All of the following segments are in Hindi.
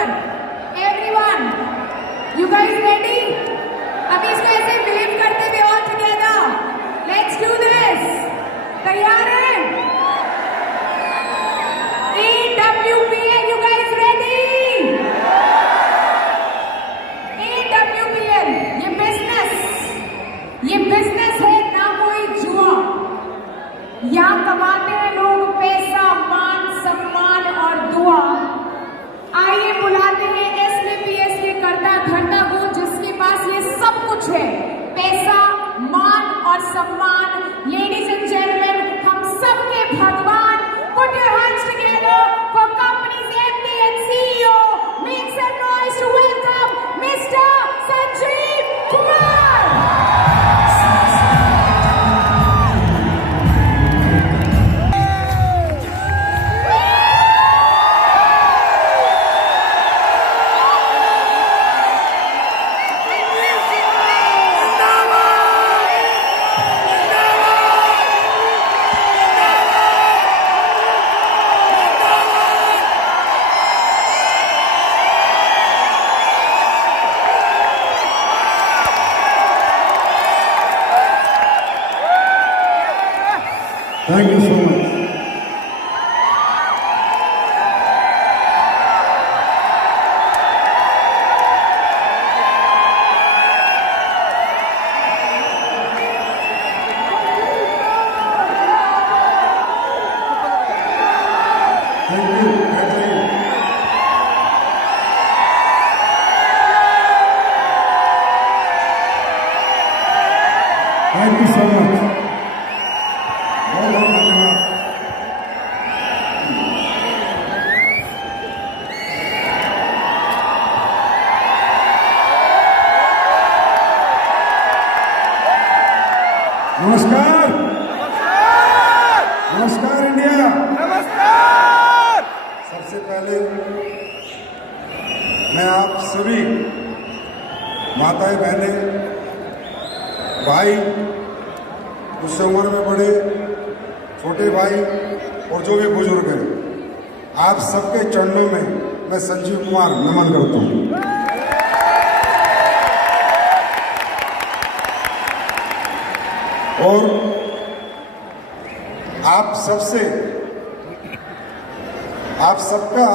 here. Everyone, you guys ready? अब इसको ऐसे wave करते हुए all together. Let's do this. तैयार हैं? EWPL, you guys ready? EWPL, ये business है ना कोई जुआ। यहाँ कमाते हैं लोग पैसा, मान, सम्मान और दुआ। आइए बुलाते हैं SVPS के कर्ता धर्ता को, जिसके पास ये सब कुछ है, पैसा, मान और सम्मान। लेडीज एंड जेंटलमैन, हम सबके भगवान, put your hands together for company's MD and CEO. Make some noise to welcome Mr. Sanjeev Kumar. Thank you so much. Thank you. Thank you so much. नमस्कार। नमस्कार इंडिया। नमस्कार। सबसे पहले मैं आप सभी माताएं, बहनें, भाई, मुझसे उम्र में बड़े, छोटे भाई और जो भी बुजुर्ग हैं, आप सबके चरणों में मैं संजीव कुमार नमन करता हूं। और आप सबका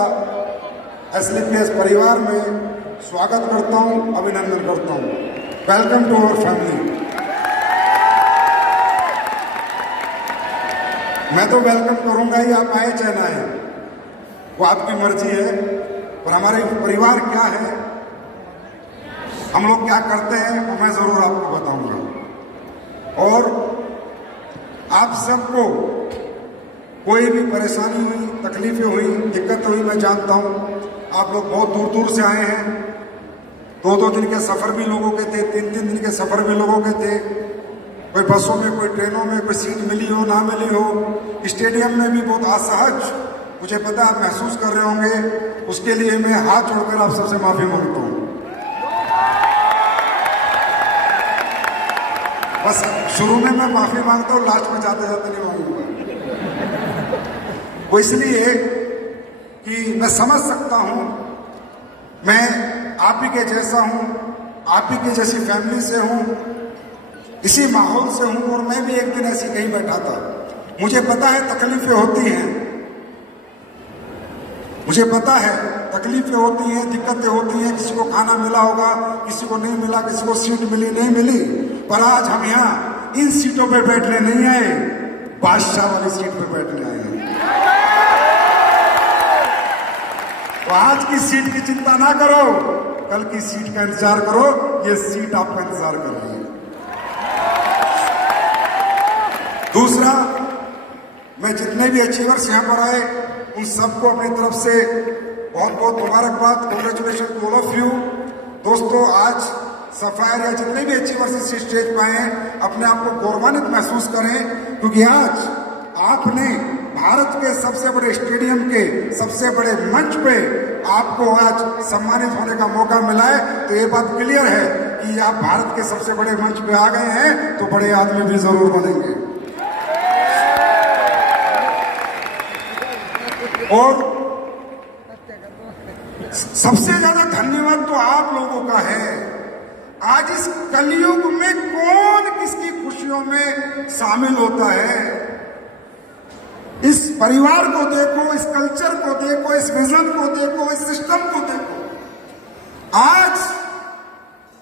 SVPS परिवार में स्वागत करता हूं, अभिनंदन करता हूं। Welcome to our family. मैं तो वेलकम करूंगा ही, आप आए चाहे ना आए, वो आपकी मर्जी है। और हमारे परिवार क्या है, हम लोग क्या करते हैं, वो मैं जरूर आपको बताऊंगा। और आप सबको कोई भी परेशानी हुई, तकलीफें हुई, दिक्कत हुई, मैं जानता हूं। आप लोग बहुत दूर दूर से आए हैं। 2-2 दिन के सफर भी लोगों के थे, 3-3 दिन के सफर भी लोगों के थे। कोई बसों में, कोई ट्रेनों में, कोई सीट मिली हो ना मिली हो, स्टेडियम में भी बहुत असहज, मुझे पता आप महसूस कर रहे होंगे। उसके लिए मैं हाथ जोड़कर आप सबसे माफी मांगता हूं। बस शुरू में मैं माफी मांगता हूं, लास्ट में जाते जाते नहीं मांगूंगा। वो इसलिए कि मैं समझ सकता हूं, मैं आप ही के जैसा हूं, आप ही की जैसी फैमिली से हूं, इसी माहौल से हूं। और मैं भी एक दिन ऐसी कहीं बैठा था। मुझे पता है तकलीफें होती हैं, मुझे पता है तकलीफें होती हैं, दिक्कतें होती हैं। किसी को खाना मिला होगा, किसी को नहीं मिला, किसी को सीट मिली नहीं मिली। पर आज हम यहाँ इन सीटों पे बैठने नहीं आए, बादशाह वाली सीट पे बैठने आए हैं। तो आज की सीट की चिंता ना करो, कल की सीट का इंतजार करो। ये सीट आपका इंतजार कर रही है। दूसरा, मैं जितने भी अचीवर्स यहां पर आए, उन सबको अपनी तरफ से बहुत बहुत मुबारकबाद, congratulation to all of you. दोस्तों, आज सफायर या जितने भी अचीवर्स इस स्टेज पर आए, अपने आप को गौरवान्वित महसूस करें, क्योंकि आज आपने भारत के सबसे बड़े स्टेडियम के सबसे बड़े मंच पे आपको आज सम्मानित होने का मौका मिला है। तो ये बात क्लियर है कि आप भारत के सबसे बड़े मंच पे आ गए हैं, तो बड़े आदमी भी जरूर बनेंगे। और सबसे ज्यादा धन्यवाद तो आप लोगों का है। आज इस कलयुग में कौन किसकी खुशियों में शामिल होता है? इस परिवार को देखो, इस कल्चर को देखो, इस विजन को देखो, इस सिस्टम को देखो। आज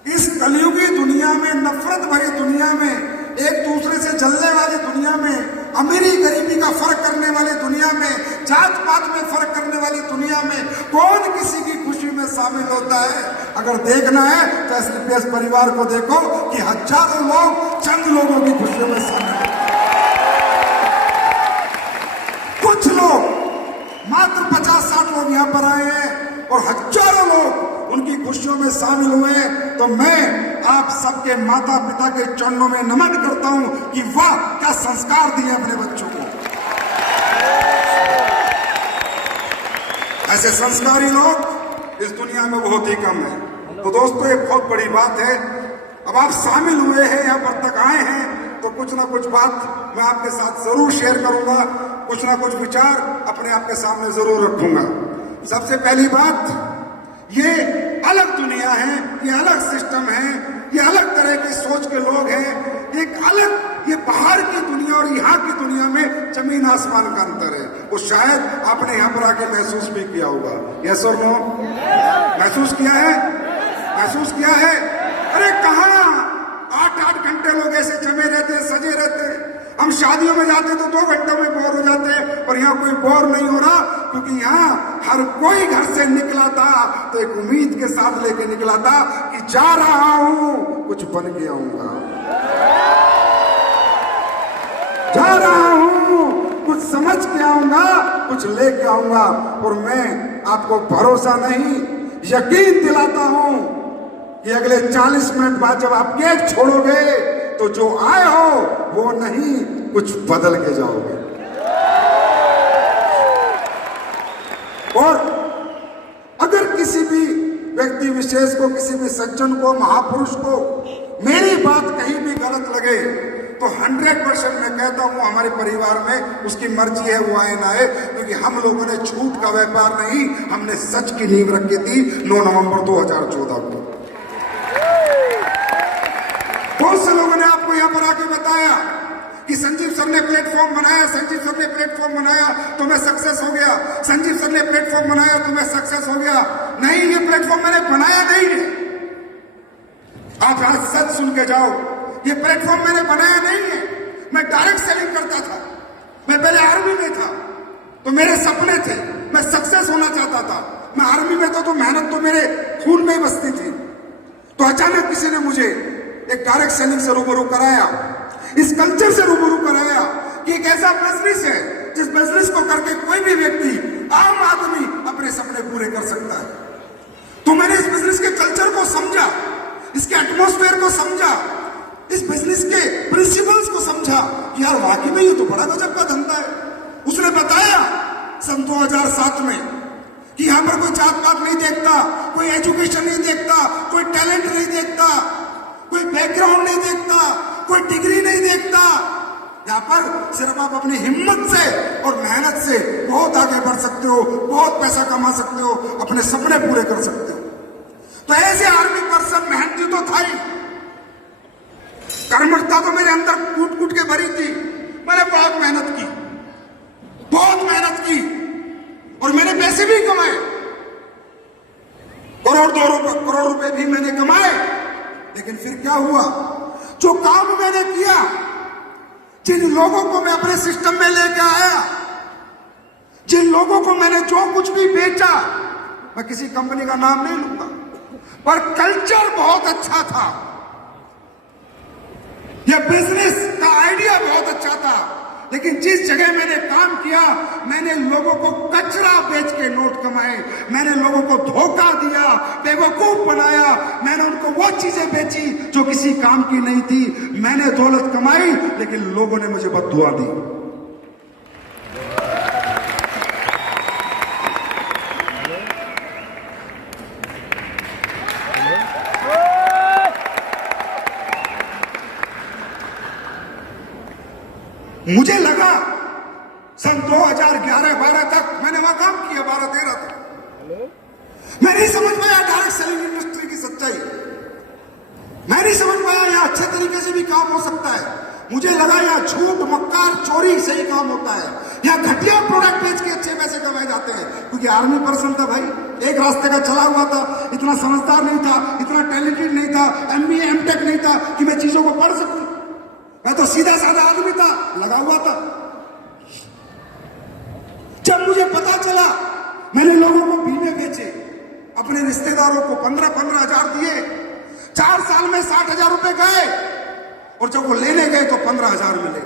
इस कलयुगी दुनिया में, नफरत भरी दुनिया में, एक दूसरे से जलने वाली दुनिया में, अमीरी गरीबी का फर्क करने वाली दुनिया में, जात पात में फर्क करने वाली दुनिया में कौन किसी की खुशी में शामिल होता है? अगर देखना है तो एसलीपीएस परिवार को देखो कि हजारों लोग चंद लोगों की खुशियों में शामिल हैं। कुछ लोग, मात्र 50-60 लोग यहां पर आए हैं और हजारों लोग उनकी खुशियों में शामिल हुए हैं। तो मैं आप सबके माता पिता के चरणों में नमन करता हूं कि वाह, क्या संस्कार दिए अपने बच्चों को। ऐसे संस्कारी लोग इस दुनिया में बहुत ही कम है। तो दोस्तों, एक बहुत बड़ी बात है, अब आप शामिल हुए हैं, यहां पर तक आए हैं, तो कुछ ना कुछ बात मैं आपके साथ जरूर शेयर करूंगा, कुछ ना कुछ विचार अपने आपके सामने जरूर रखूंगा। सबसे पहली बात, ये अलग दुनिया है, ये अलग सिस्टम है, ये अलग तरह की सोच के लोग हैं। एक अलग, ये बाहर की दुनिया और यहाँ की दुनिया में जमीन आसमान का अंतर है। वो शायद आपने यहाँ पर आके महसूस भी किया होगा। यस और नो? महसूस किया है? महसूस किया है? अरे कहाँ 8-8 घंटे लोग ऐसे जमे रहते हैं, सजे रहते हैं। हम शादियों में जाते तो 2 घंटों में बोर हो जाते हैं, और यहाँ कोई बोर नहीं हो रहा, क्योंकि यहाँ हर कोई घर से निकला था तो एक उम्मीद के साथ लेके निकला था कि जा रहा हूं, कुछ बन के आऊंगा, जा रहा हूं, कुछ समझ के आऊंगा, कुछ लेके आऊंगा। और मैं आपको भरोसा नहीं, यकीन दिलाता हूं कि अगले 40 मिनट बाद जब आप गेट छोड़ोगे तो जो आए हो वो नहीं, कुछ बदल के जाओगे। और अगर किसी भी व्यक्ति विशेष को, किसी भी सज्जन को, महापुरुष को मेरी बात कहीं भी गलत लगे तो 100% मैं कहता हूं हमारे परिवार में उसकी मर्जी है, वो आए ना आए, क्योंकि हम लोगों ने झूठ का व्यापार नहीं, हमने सच की नींव रखी थी 9 नवंबर 2014 को। बहुत से लोगों ने आपको यहां पर आके बताया कि संजीव सर ने प्लेटफॉर्म बनाया, संजीव सर ने प्लेटफॉर्म बनाया तो मैं सक्सेस हो गया, संजीव सर ने प्लेटफॉर्म बनाया तो मैं सक्सेस हो गया। नहीं, ये प्लेटफॉर्म मैंने बनाया नहीं है। आप आज सच सुन के जाओ, ये प्लेटफॉर्म मैंने बनाया नहीं है। मैं डायरेक्ट सेलिंग करता था, मैं पहले आर्मी में था तो मेरे सपने थे, मैं सक्सेस होना चाहता था। मैं आर्मी में था तो मेहनत तो मेरे खून में ही बसती थी। तो अचानक किसी ने मुझे एक डायरेक्ट सेलिंग से रूबरू कराया, इस कल्चर से रूबरू कराया कि एक ऐसा बिजनेस है जिस बिजनेस को करके कोई भी व्यक्ति, आम आदमी अपने सपने पूरे कर सकता है। तो मैंने इस बिजनेस के कल्चर को समझा, इसके एटमॉस्फेयर को समझा, इस बिजनेस के प्रिंसिपल्स को समझा कि यार वाकई में ये तो बड़ा गजब का धंधा है। उसने बताया सन 2007 में कि यहां पर कोई जात पात नहीं देखता, कोई एजुकेशन नहीं देखता, कोई टैलेंट नहीं देखता, कोई बैकग्राउंड नहीं देखता, कोई डिग्री नहीं देखता। यहां पर सिर्फ आप अपनी हिम्मत से और मेहनत से बहुत आगे बढ़ सकते हो, बहुत पैसा कमा सकते हो, अपने सपने पूरे कर सकते हो। तो ऐसे आर्मी पर्सन मेहनती तो था ही, कर्मठता तो मेरे अंदर कूट कूट के भरी थी। मैंने बहुत मेहनत की, बहुत मेहनत की, और मैंने पैसे भी कमाए, करोड़ रुपए भी मैंने कमाए। लेकिन फिर क्या हुआ, जो काम मैंने किया, जिन लोगों को मैं अपने सिस्टम में लेके आया, जिन लोगों को मैंने जो कुछ भी बेचा, मैं किसी कंपनी का नाम नहीं लूंगा, पर कल्चर बहुत अच्छा था, यह बिजनेस का आइडिया बहुत अच्छा था। लेकिन जिस जगह मैंने काम किया, मैंने लोगों को कचरा बेच के नोट कमाए, मैंने लोगों को धोखा दिया, बेवकूफ बनाया, मैंने उनको वो चीजें बेची जो किसी काम की नहीं थी। मैंने दौलत कमाई, लेकिन लोगों ने मुझे बद्दुआ दी। मुझे लगा सन 2011-12 तक मैंने वहां काम किया, 12-13 तक मैं काम हो सकता है। मुझे लगा यहाँ झूठ, मक्कार, चोरी सही काम होता है। यहाँ घटिया प्रोडक्ट बेच के अच्छे पैसे कमाए जाते हैं, क्योंकि आर्मी पर्सन था भाई, एक रास्ते का चला हुआ था, इतना समझदार नहीं था, इतना टैलेंटेड नहीं था, MBA MTech नहीं था कि मैं चीजों को पढ़ सकूं। मैं तो सीधा साधा आदमी था, लगा हुआ था। जब मुझे पता चला, मैंने लोगों को बीमे बेचे, अपने रिश्तेदारों को 15-15 हजार दिए, 4 साल में 60,000 रुपए गए, और जब वो लेने गए तो 15,000 मिले,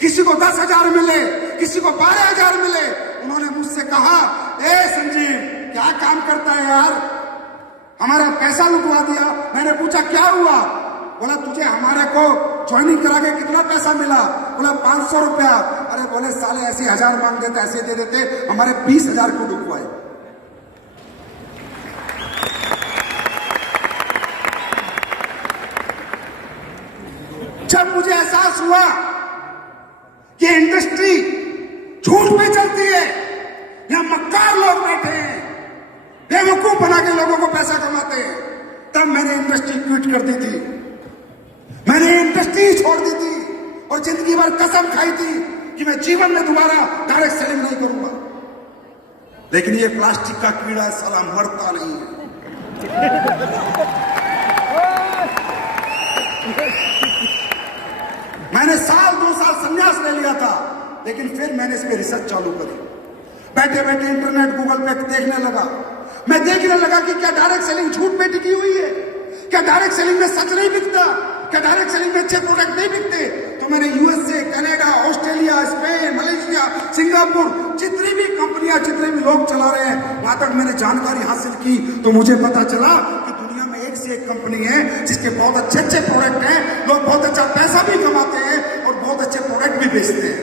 किसी को 10,000 मिले, किसी को 12,000 मिले। उन्होंने मुझसे कहा, ए संजीव क्या काम करता है यार, हमारा पैसा लुटवा दिया। मैंने पूछा क्या हुआ? बोला तुझे हमारे को ज्वाइनिंग करा के कितना पैसा मिला? बोला 500 रुपया। अरे बोले साले ऐसे 1000 मांग देते, ऐसे दे देते, हमारे 20,000 को डुबवाए। जब मुझे एहसास हुआ कि इंडस्ट्री झूठ में चलती है, यहां मक्कार लोग बैठे हैं, बेवकूफ बना के लोगों को पैसा कमाते हैं, तब मैंने इंडस्ट्री क्विट कर दी थी। मैंने इंडस्ट्री छोड़ दी थी और जिंदगी भर कसम खाई थी कि मैं जीवन में दोबारा डायरेक्ट सेलिंग नहीं करूंगा। लेकिन ये प्लास्टिक का कीड़ा साला मरता नहीं है। मैंने 1-2 साल संन्यास ले लिया था, लेकिन फिर मैंने इस पे रिसर्च चालू करी। बैठे बैठे इंटरनेट गूगल पे देखने लगा। मैं देखने लगा कि क्या डायरेक्ट सेलिंग झूठ पे टिकी हुई है, क्या डायरेक्ट सेलिंग में सच नहीं बिकता, क्या डायरेक्ट सेलिंग में अच्छे प्रोडक्ट नहीं बिकते। तो मैंने USA, Canada, Australia, Spain, Malaysia, Singapore, जितनी भी कंपनियां, जितने भी लोग चला रहे हैं, वहां तक मैंने जानकारी हासिल की। तो मुझे पता चला कि दुनिया में एक से एक कंपनी है जिसके बहुत अच्छे अच्छे प्रोडक्ट हैं, लोग बहुत अच्छा पैसा भी कमाते हैं और बहुत अच्छे प्रोडक्ट भी बेचते हैं।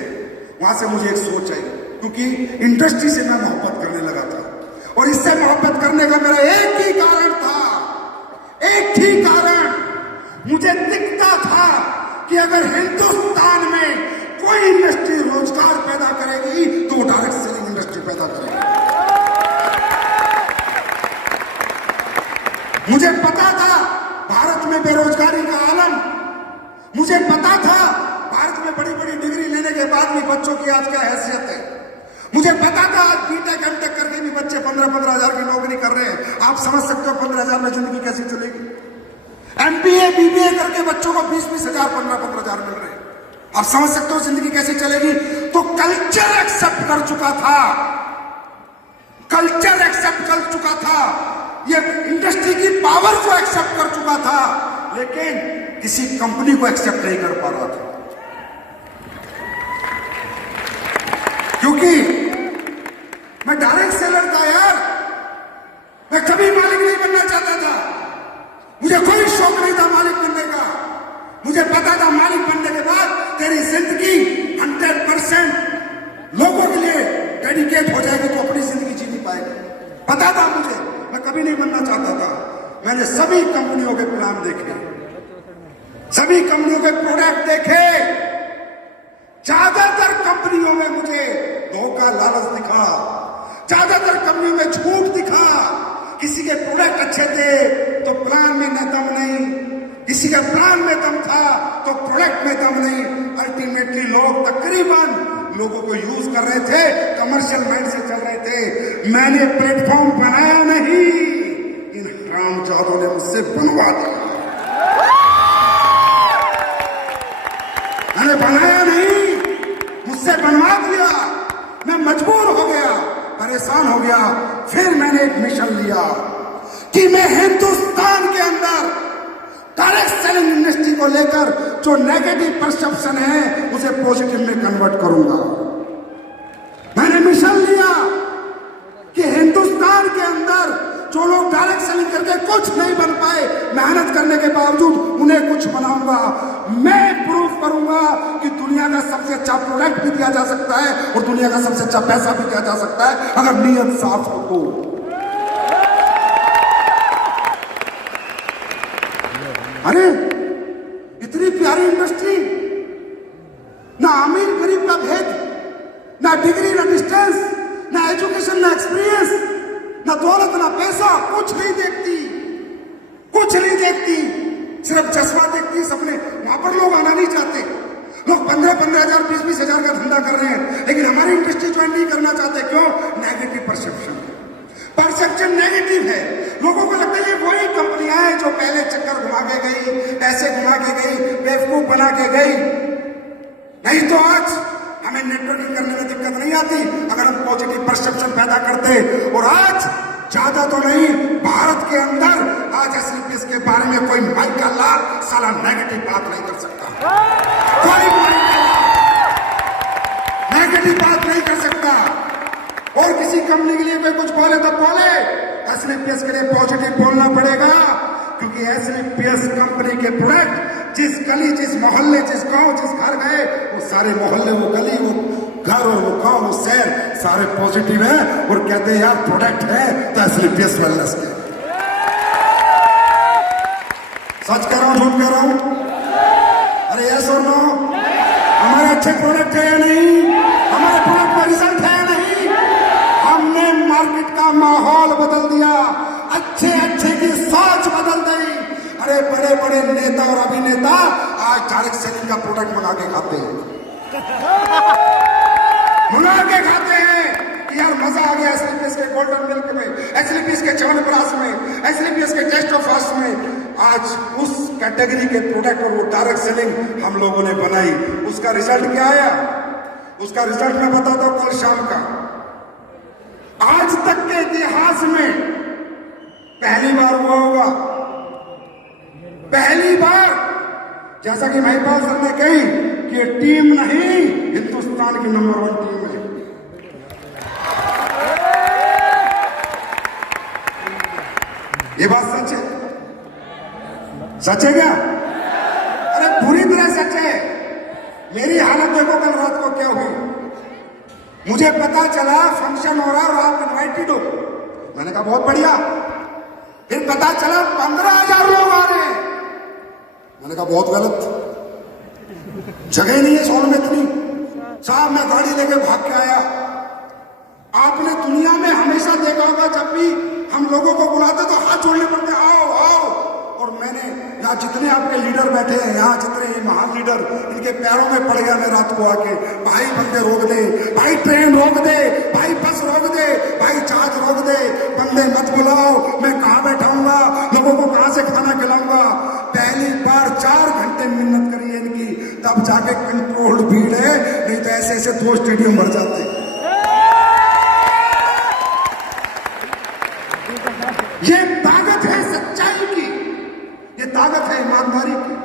वहां से मुझे एक सोच आई, क्योंकि इंडस्ट्री से मैं मोहब्बत करने लगा था, और इससे मोहब्बत करने का मेरा एक ही कारण था, एक ही कारण। मुझे दिखता था कि अगर हिंदुस्तान में कोई इंडस्ट्री रोजगार पैदा करेगी तो वो डायरेक्ट सेलिंग इंडस्ट्री पैदा करेगी। मुझे पता था भारत में बेरोजगारी का आलम, मुझे पता था भारत में बड़ी बड़ी डिग्री लेने के बाद भी बच्चों की आज क्या हैसियत है, मुझे पता था आज BTech MTech करके भी बच्चे 15-15 हजार की नौकरी कर रहे हैं। आप समझ सकते हो 15,000 में जिंदगी कैसे चलेगी। MBA BBA करके बच्चों को 20-20 हजार, 15-15 हजार मिल रहे हैं। आप समझ सकते हो जिंदगी कैसे चलेगी। तो कल्चर एक्सेप्ट कर चुका था, कल्चर एक्सेप्ट कर चुका था, ये इंडस्ट्री की पावर को एक्सेप्ट कर चुका था, लेकिन किसी कंपनी को एक्सेप्ट नहीं कर पा रहा था, क्योंकि मैं डायरेक्ट सेलर था यार। मैं कभी मालिक नहीं बनना चाहता था, मुझे कोई शौक नहीं था मालिक बनने का। मुझे पता था मालिक बनने के बाद तेरी जिंदगी 100% लोगों के लिए डेडिकेट हो जाएगी, तो अपनी जिंदगी जी नहीं पाएगी। पता था मुझे, मैं कभी नहीं बनना चाहता था। मैंने सभी कंपनियों के प्लान देखे, सभी कंपनियों के प्रोडक्ट देखे, ज्यादातर कंपनियों में मुझे धोखा, लालच दिखा, ज्यादातर कंपनियों में झूठ दिखा। किसी के प्रोडक्ट अच्छे थे तो प्लान में न दम नहीं, किसी के प्लान में दम था तो प्रोडक्ट में दम नहीं। अल्टीमेटली लोग तकरीबन लोगों को यूज कर रहे थे, कमर्शियल माइंड से चल रहे थे। मैंने प्लेटफॉर्म बनाया नहीं, इन हरामजादों ने मुझसे बनवा दिया। मैंने बनाया नहीं, मुझसे बनवा दिया। मैं मजबूर हो गया, परेशान हो गया। फिर मैंने एक मिशन लिया कि मैं हिंदुस्तान के अंदर डायरेक्ट सेलिंग इंडस्ट्री को लेकर जो नेगेटिव परसेप्शन है उसे पॉजिटिव में कन्वर्ट करूंगा। मैंने मिशन लिया कि हिंदुस्तान के अंदर जो लोग डायरेक्ट सेलिंग करके कुछ नहीं बन पाए, मेहनत करने के बावजूद उन्हें कुछ बनाऊंगा। मैं प्रूव करूंगा कि दुनिया का सबसे अच्छा प्रोडक्ट भी दिया जा सकता है और दुनिया का सबसे अच्छा पैसा भी दिया जा सकता है, अगर नीयत साफ हो तो। अरे इतनी प्यारी इंडस्ट्री, ना अमीर गरीब का भेद, ना डिग्री, ना डिस्टेंस, ना एजुकेशन, ना एक्सपीरियंस, ना दौलत, ना पैसा, कुछ नहीं देखती, कुछ नहीं देखती, सिर्फ जज्बा देखती। सपने वहां पर लोग आना नहीं सेलिंग है। लोगों को लगता है ये वही कंपनियां हैं जो पहले चक्कर घुमा के गई, पैसे घुमा के गई, बेवकूफ बना के गई। नहीं तो आज हमें नेटवर्किंग करने में दिक्कत नहीं आती अगर हम पॉजिटिव परसेप्शन पैदा करते। और आज ज्यादा तो नहीं, भारत के अंदर आज एसलीपीएस के बारे में कोई माइक का लाल साला नेगेटिव बात नहीं कर सकता, कोई नेगेटिव बात नहीं कर सकता। और किसी कंपनी के लिए कोई कुछ बोले तो बोले, एसलीपीएस के लिए पॉजिटिव बोलना पड़ेगा, क्योंकि एसलीपीएस कंपनी के प्रोडक्ट जिस गली, जिस मोहल्ले, जिस गांव, जिस घर गए, वो सारे मोहल्ले, वो गली, वो घर और वो गांव, वो शहर सारे पॉजिटिव है और कहते हैं यार प्रोडक्ट है तो एसलीपीएस वेलनेस के। सच कर रहा हूं, झूठ कह रहा हूं? अरे यस और नो? हमारे अच्छे प्रोडक्ट है या नहीं? हमारे प्रोडक्ट का रिजल्ट है या नहीं? हमने मार्केट का माहौल बदल दिया, अच्छे अच्छे की सोच बदल दी। अरे बड़े बड़े नेता और अभिनेता आज डायरेक्ट सेलिंग का प्रोडक्ट मंगा के खाते हैं, मंगा के खाते हैं कि यार मजा आ गया एसलीपीएस के गोल्डन मिल्क में, एसलीपीएस के च्यवनप्राश में, एसलीपीएस के टेस्ट ऑफ फास्ट में। आज उस कैटेगरी के प्रोडक्ट और वो डायरेक्ट सेलिंग हम लोगों ने बनाई। उसका रिजल्ट क्या आया? उसका रिजल्ट मैं बताता हूं कल शाम का। आज तक के इतिहास में पहली बार हुआ होगा, पहली बार, जैसा कि महिपाल सर ने कही कि टीम नहीं, हिंदुस्तान की नंबर 1 टीम है। ये बात सच है, सच है क्या? अरे पूरी तरह सच है। मेरी हालत देखो कल रात को क्या हुई। मुझे पता चला फंक्शन हो रहा है और आप इन्वाइटेड हो। मैंने कहा बहुत बढ़िया। फिर पता चला 15,000 लोग आ रहे हैं। मैंने कहा बहुत गलत, जगह नहीं है हॉल में इतनी। साहब मैं गाड़ी लेके भाग के आया। आपने दुनिया में हमेशा देखा होगा जब भी हम लोगों को बुलाते तो हाथ जोड़ने पड़ते, आओ आओ। और मैंने यहाँ जितने आपके लीडर बैठे हैं, यहाँ जितने महान लीडर, इनके पैरों में पड़ गया मैं रात को आके, भाई बंदे रोक दे, भाई ट्रेन रोक दे, भाई बस रोक दे, भाई जहाज रोक दे, बंदे मत बुलाओ, मैं कहाँ बैठाऊंगा, लोगों को कहाँ से खाना खिलाऊंगा। पहली बार 4 घंटे मेहनत करी है इनकी, तब जाके कंट्रोल्ड भीड़ है, नहीं तो ऐसे ऐसे 2 स्टेडियम भर जाते। ये ताकत है सच्चाई की, ये ताकत है ईमानदारी की,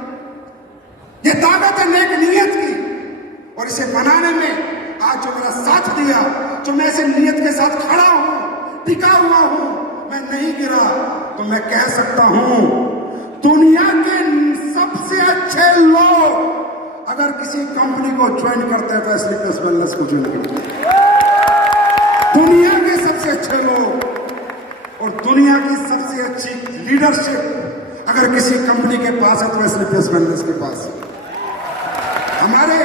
ये ताकत है नेक नियत की। और इसे बनाने में आज जो मेरा साथ दिया, जो मैं ऐसे नियत के साथ खड़ा हूं, टिका हुआ हूं, मैं नहीं गिरा, तो मैं कह सकता हूं दुनिया के सबसे अच्छे लोग अगर किसी कंपनी को ज्वाइन करते हैं तो एसलीपीएस वेलनेस को ज्वाइन करते हैं। दुनिया के सबसे अच्छे लोग और दुनिया की सबसे अच्छी लीडरशिप अगर किसी कंपनी के पास है तो एसलीपीएस वेलनेस के पास है। हमारे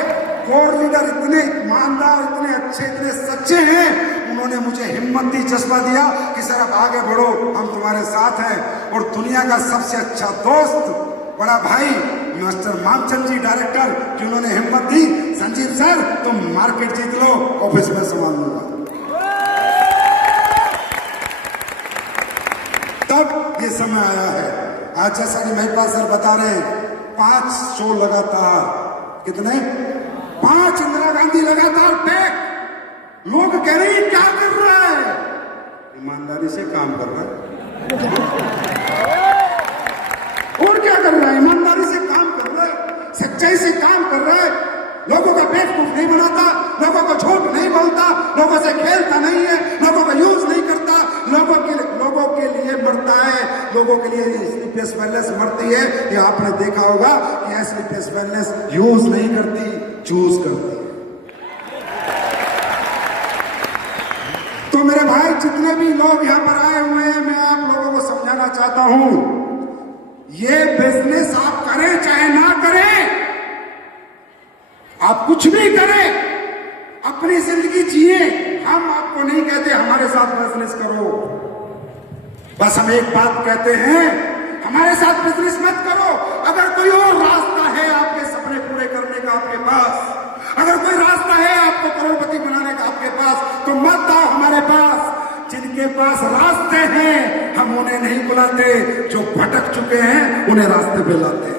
कोर लीडर इतने ईमानदार, इतने अच्छे, इतने सच्चे हैं, उन्होंने मुझे हिम्मत दी, जज्बा दिया कि सर अब आगे बढ़ो, हम तुम्हारे साथ हैं। और दुनिया का सबसे अच्छा दोस्त, बड़ा भाई मिस्टर मामचंद जी डायरेक्टर, जिन्होंने हिम्मत दी, संजीव सर तुम मार्केट जीत लो, ऑफिस में संभाल लूंगा। तब ये समय आया है। आज जैसा कि महिपाल सर बता रहे हैं, 5 शो लगातार, कितने? 5 इंदिरा गांधी लगातार बैक। लोग कह रहे हैं क्या कर रहा है? ईमानदारी से काम कर रहा है। और क्या कर रहा है? ईमानदारी से काम कर रहा है, सच्चाई से काम कर रहा है, लोगों का बेवकूफ नहीं बनाता, लोगों को झूठ नहीं बोलता, लोगों से खेलता नहीं है, लोगों का यूज नहीं करता, लोगों के लिए मरता है, लोगों के लिए एसलीपीएस वेलनेस मरती है। ये आपने देखा होगा कि एसलीपीएस वेलनेस यूज नहीं करती, चूज करती है। तो मेरे भाई जितने भी लोग यहां पर आए हुए हैं, मैं आप लोगों को समझाना चाहता हूं, ये बिजनेस आप करें चाहे ना करें, आप कुछ भी करें, अपनी जिंदगी जिए, हम आपको नहीं कहते हमारे साथ बिजनेस करो। बस हम एक बात कहते हैं, हमारे साथ बिजनेस मत करो। अगर कोई और रास्ता है आपके सपने पूरे करने का आपके पास, अगर कोई रास्ता है आपको करोड़पति बनाने का आपके पास, तो मत आओ हमारे पास। जिनके पास रास्ते हैं हम हम उन्हें नहीं बुलाते, जो भटक चुके हैं उन्हें रास्ते पे लाते।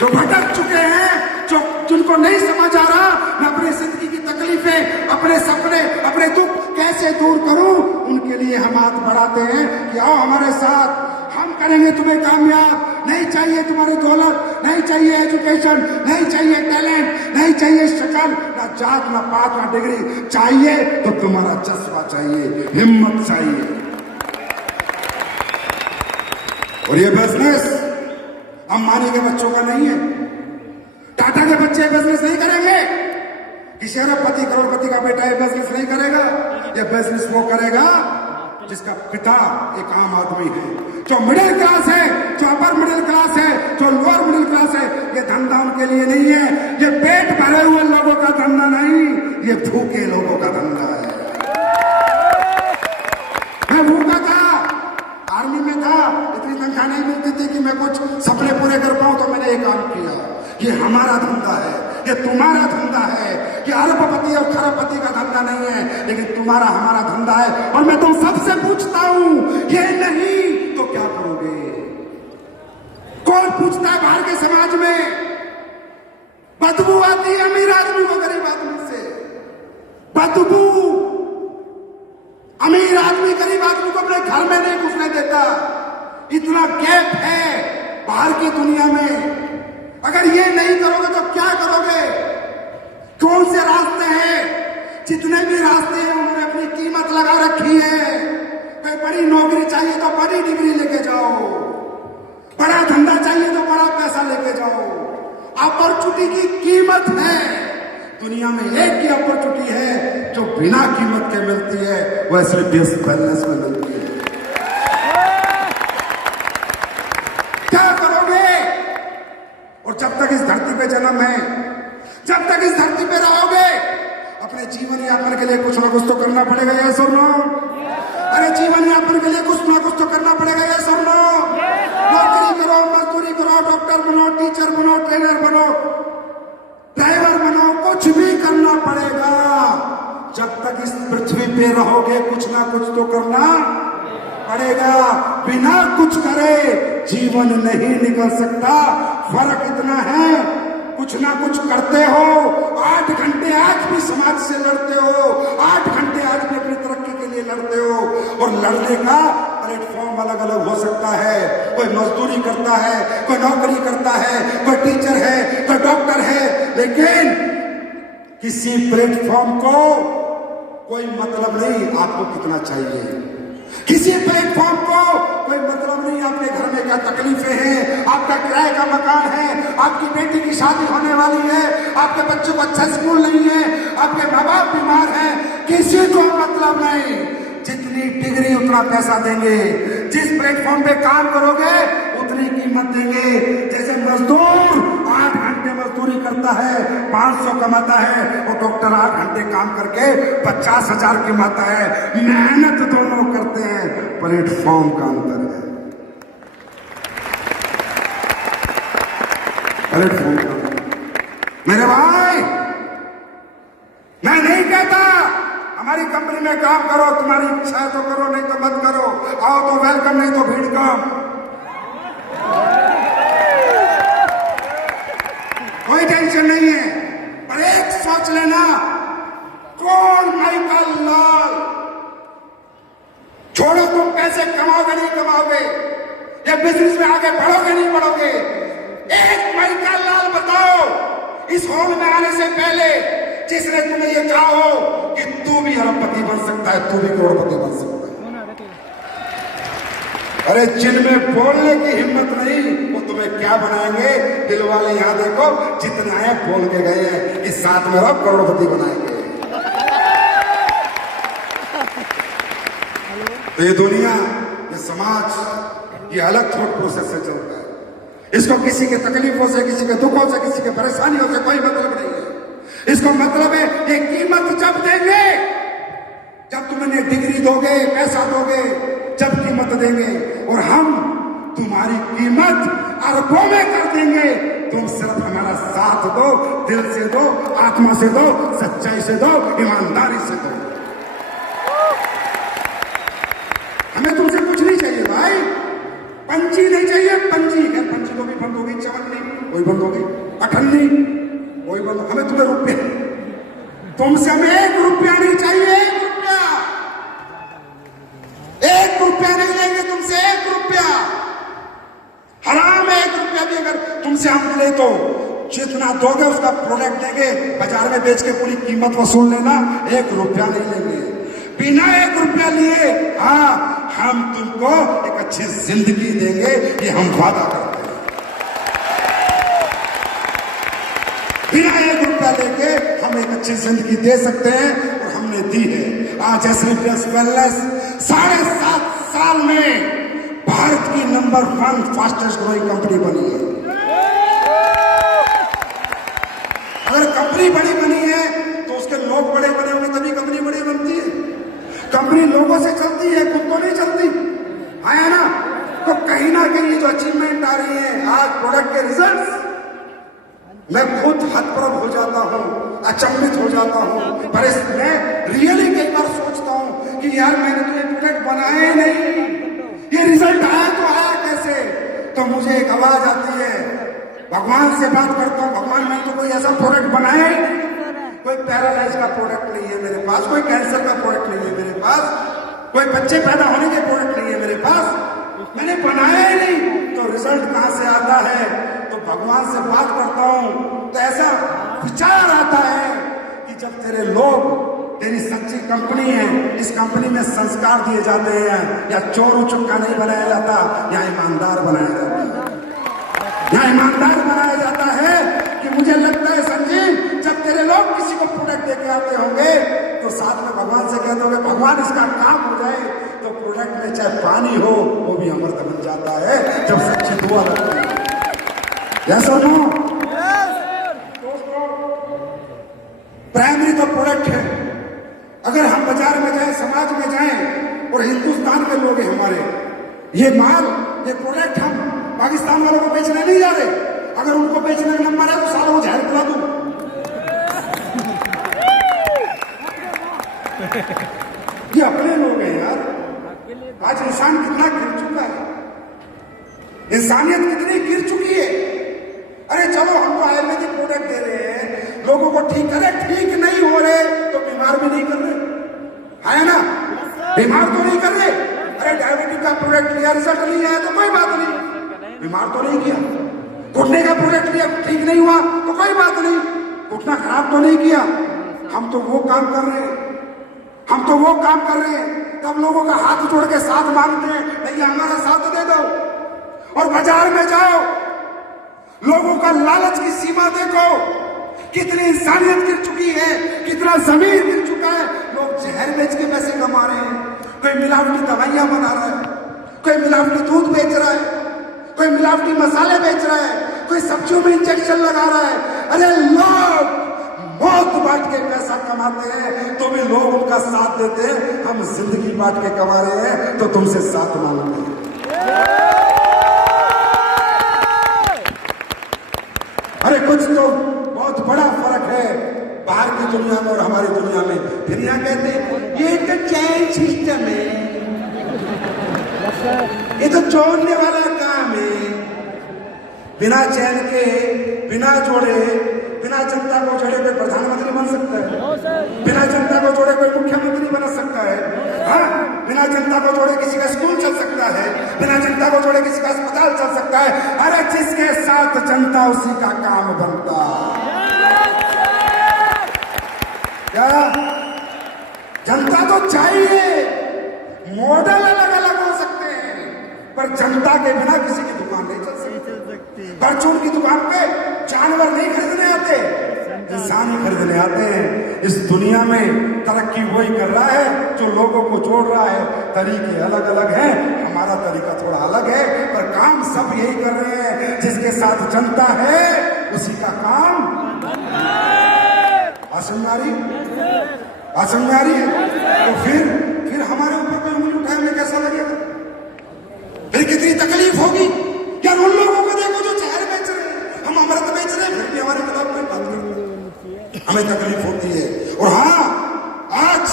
जो भटक चुके हैं, जो जिनको नहीं समझ आ रहा मैं अपनी जिंदगी की तकलीफें, अपने सपने, अपने दुख कैसे दूर करूं, उनके लिए हम हाथ बढ़ाते हैं कि आओ हमारे साथ, हम करेंगे तुम्हें कामयाब। नहीं चाहिए तुम्हारी दौलत, नहीं चाहिए एजुकेशन, नहीं चाहिए टैलेंट, नहीं चाहिए शक्ल, ना जात, ना पात, ना डिग्री, चाहिए तो तुम्हारा जज्बा चाहिए, हिम्मत चाहिए। और ये बिजनेस अंबानी के बच्चों का नहीं है, टाटा के बच्चे बिजनेस नहीं करेंगे, किसी अरबपति करोड़पति का बेटा ये बिजनेस नहीं करेगा। ये बिजनेस वो करेगा जिसका पिता एक आम आदमी है, जो मिडिल क्लास है, जो अपर मिडिल क्लास है, जो लोअर मिडिल क्लास है। ये धंधा उनके लिए नहीं है, ये पेट भरे हुए लोगों का धंधा नहीं, ये भूखे लोगों का धंधा है। मैं भूखा था, आर्मी में था, इतनी तनख्वाह नहीं मिलती थी कि मैं कुछ सपने पूरे कर पाऊं, तो मैंने ये काम किया। ये हमारा धंधा है, ये तुम्हारा धंधा है, ये अरबपति और खरबपति का धंधा नहीं है, लेकिन तुम्हारा हमारा धंधा है। और मैं तुम सबसे पूछता हूं, ये नहीं तो क्या करोगे? कौन पूछता है बाहर के समाज में? बदबू आती है अमीर आदमी को गरीब आदमी से, बदबू। अमीर आदमी गरीब आदमी को अपने घर में नहीं घुसने देता, इतना गैप है बाहर की दुनिया में। अगर ये नहीं करोगे तो क्या करोगे? कौन से रास्ते हैं? जितने भी रास्ते हैं उन्होंने अपनी कीमत लगा रखी है। कोई बड़ी नौकरी चाहिए तो बड़ी डिग्री लेके जाओ, बड़ा धंधा चाहिए तो बड़ा पैसा लेके जाओ। अपॉर्चुनिटी की कीमत है दुनिया में, एक ही अपॉर्चुनिटी है जो बिना कीमत के मिलती है, वह सिर्फ बिजनेस में मिलती है। क्या करोगे? और जब तक इस धरती पे जन्म है, जब तक इस धरती पे रहोगे, अपने जीवन यापन के लिए कुछ ना कुछ तो करना पड़ेगा, ये सुनो। अरे जीवन यापन के लिए कुछ ना कुछ तो करना पड़ेगा, ये सुनो। नौकरी करो, मजदूरी करो, डॉक्टर बनो, टीचर बनो, ट्रेनर बनो, ड्राइवर बनो, कुछ भी करना पड़ेगा। जब तक इस पृथ्वी पे रहोगे कुछ ना कुछ तो करना पड़ेगा। बिना कुछ करे जीवन नहीं निकल सकता। फर्क इतना है, कुछ ना कुछ करते हो, 8 घंटे आज भी समाज से लड़ते हो, 8 घंटे आज भी अपनी तरक्की के लिए लड़ते हो। और लड़ने का प्लेटफॉर्म अलग अलग हो सकता है। कोई मजदूरी करता है, कोई नौकरी करता है, कोई टीचर है, कोई डॉक्टर है, लेकिन किसी प्लेटफॉर्म को कोई मतलब नहीं आपको कितना चाहिए। किसी प्लेटफॉर्म को कोई मतलब नहीं आपके घर में क्या तकलीफें हैं, आपका किराए का मकान है, आपकी बेटी की शादी होने वाली है, आपके बच्चों को अच्छा स्कूल नहीं है, आपके माँ बाप बीमार हैं, किसी को मतलब नहीं। जितनी डिग्री उतना पैसा देंगे, जिस प्लेटफॉर्म पे काम करोगे उतनी कीमत देंगे। जैसे मजदूर 8 घंटे मजदूरी करता है, 500 कमाता है, और डॉक्टर 8 घंटे काम करके 50,000 कमाता है। मेहनत दोनों करते हैं, प्लेटफॉर्म का अंतर है। प्लेटफॉर्म का मेरे भाई, मैं नहीं कहता हमारी कंपनी में काम करो, तुम्हारी इच्छा है तो करो, नहीं तो मत करो। आओ तो वेलकम, नहीं तो भीड़ कम। कोई टेंशन नहीं है, पर एक सोच लेना, कौन माइकल लाल? छोड़ो तुम पैसे कमाओगे नहीं कमाओगे, या बिजनेस में आगे बढ़ोगे नहीं बढ़ोगे, एक माइकल लाल बताओ इस हॉल में आने से पहले जिसने तुम्हें ये कहा हो कि तू भी अरबपति बन सकता है, तू भी करोड़पति बन सकता है। अरे जिनमें बोलने की हिम्मत नहीं, वो तुम्हें क्या बनाएंगे? दिल वाले यहां देखो, जितना है बोल के गए हैं, इस साथ में रहो करोड़पति बनाएंगे। तो ये दुनिया, ये समाज, ये अलग थॉट प्रोसेस से चलता है। इसको किसी के तकलीफों से, किसी के दुखों से, किसी के परेशानियों से कोई मतलब नहीं है। इसको मतलब है ये कीमत जब देंगे, जब तुम इन्हें डिग्री दोगे, पैसा दोगे, जब कीमत देंगे। और हम तुम्हारी कीमत अरबों में कर देंगे। तुम सिर्फ हमारा साथ दो, दिल से दो, आत्मा से दो, सच्चाई से दो, ईमानदारी से दो। हमें तुमसे कुछ नहीं चाहिए भाई, पंची नहीं चाहिए, पंची है, पंची तो भी बंद हो गई, चवन्नी वही बंद हो गई, अठन्नी वही बंद हो, हमें तुम्हें रुपये, तुमसे हमें 1 रुपया नहीं चाहिए, 1 रुपया नहीं लेंगे तुमसे, 1 रुपया हराम है। 1 रुपया भी अगर तुमसे हम ले तो जितना दोगे उसका प्रोडक्ट देंगे, बाजार में बेच के पूरी कीमत वसूल लेना, 1 रुपया नहीं लेंगे, बिना 1 रुपया लिए। हाँ, हम तुमको एक अच्छी जिंदगी देंगे, ये हम वादा करते हैं। बिना 1 रुपया लेके हम एक अच्छी जिंदगी दे सकते हैं, और हमने दी है। आज एसलीपीएस वेलनेस 7.5 साल में भारत की नंबर 1 फास्टेस्ट ग्रोइंग कंपनी बनी है। अगर कंपनी बड़ी बनी है तो उसके लोग बड़े बने होंगे, तभी कंपनी बड़ी बनती है। कंपनी लोगों से चलती है, खुद तो नहीं चलती, आया ना। तो कहीं ना कहीं जो अचीवमेंट आ रही है आज प्रोडक्ट के रिजल्ट्स, मैं खुद हतप्रभ हो जाता हूं, अचंभित हो जाता हूं। पर मैं रियली कई बार सोचता हूं कि यार मैंने तो ये प्रोडक्ट बनाया ही नहीं, ये रिजल्ट आया तो आया कैसे। तो मुझे एक आवाज आती है, भगवान से बात करता हूं, भगवान मैंने तो कोई ऐसा प्रोडक्ट बनाया ही नहीं, कोई पैरालाइज का प्रोडक्ट नहीं है मेरे पास, कोई कैंसर का प्रोडक्ट नहीं है मेरे पास, कोई बच्चे पैदा होने के प्रोडक्ट नहीं है मेरे पास, मैंने बनाया ही नहीं, तो रिजल्ट कहां से आता है। तो भगवान से बात करता हूं तो ऐसा विचार आता है कि जब तेरे लोग, तेरी सच्ची कंपनी है, इस कंपनी में संस्कार दिए जाते हैं, या चोर उचक्का नहीं बनाया जाता, या ईमानदार बनाया जाता है, या ईमानदार बनाया जाता है। कि मुझे लगता है संजीव, जब तेरे लोग किसी को प्रोडक्ट देके आते होंगे तो साथ में भगवान से कहते होंगे, भगवान इसका काम हो जाए, तो प्रोडक्ट में चाहे पानी हो वो भी अमृत बन जाता है, जब सच्ची दुआ लगती है। जैसा नो प्राइमरी तो प्रोडक्ट है। अगर हम बाजार में जाएं, समाज में जाएं, और हिंदुस्तान के लोग हैं हमारे, ये माल, ये प्रोडक्ट हम पाकिस्तान वालों को बेचने नहीं जा रहे। अगर उनको बेचने का नंबर है तो सालों जहर पिला दूं। ये अपने लोग हैं यार। आज इंसान कितना गिर चुका है, इंसानियत कितनी गिर चुकी है। अरे चलो हम तो आयुर्वेदिक प्रोडक्ट दे रहे हैं लोगों को ठीक करे, ठीक नहीं हो रहे तो बीमार भी नहीं कर रहे, है ना, बीमार तो नहीं कर रहे। अरे डायबिटीज का प्रोडक्ट लिया, रिजल्ट नहीं आया तो कोई बात नहीं, बीमार तो नहीं किया। घुटने का प्रोडक्ट लिया, ठीक नहीं हुआ तो कोई बात नहीं, घुटना खराब तो नहीं किया। हम तो वो काम कर रहे हैं, हम तो वो काम कर रहे हैं, तब लोगों का हाथ जोड़ के साथ मांगते हैं, भैया हमारा साथ दे दो। और बाजार में जाओ, लोगों का लालच की सीमा देखो, कितनी इंसानियत गिर चुकी है, कितना जमीन गिर चुका है। लोग जहर बेच के पैसे कमा रहे हैं, कोई मिलावटी दवाइयां बना रहा है, कोई मिलावटी दूध बेच रहा है, कोई मिलावटी मसाले बेच रहा है, कोई सब्जियों में इंजेक्शन लगा रहा है। अरे लोग मौत बांट के पैसा कमाते हैं तो भी लोग उनका साथ देते हैं। हम जिंदगी बांट के कमा रहे हैं तो तुमसे साथ मांगते हैं। अरे कुछ तो बहुत बड़ा फर्क है बाहर की दुनिया में और हमारी दुनिया में। फिर यहाँ कहते हैं ये तो चैन सिस्टम है, ये तो जोड़ने वाला काम है। बिना चैन के, बिना जोड़े, बिना जनता को जोड़े कोई प्रधानमंत्री बन सकता है, बिना जनता को जोड़े कोई मुख्यमंत्री बन सकता है, हाँ? बिना जनता को जोड़े किसी का स्कूल चल सकता है, बिना जनता को जोड़े किसी का अस्पताल चल सकता है। अरे जिसके साथ जनता उसी का काम बनता। क्या जनता तो चाहिए, मॉडल अलग अलग हो सकते हैं, पर जनता के बिना किसी की दुकान नहीं चल सकती। परचून की दुकान पे जानवर नहीं खरीदने आते, इंसान ही खरीदने आते हैं। इस दुनिया में तरक्की वही कर रहा है जो लोगों को जोड़ रहा है। तरीके अलग अलग हैं, हमारा तरीका थोड़ा अलग है, पर काम सब यही कर रहे हैं। जिसके साथ जनता है उसी का काम आसनगारी है। तो फिर हमारे ऊपर कोई उंगली उठाने में कैसा लगेगा, फिर कितनी तकलीफ होगी। यार उन लोगों को देखो जो जहर बेच रहे हैं, हम अमृत बेच रहे हैं, फिर भी हमारे खिलाफ कोई बात नहीं, हमें तकलीफ होती है। और हाँ, आज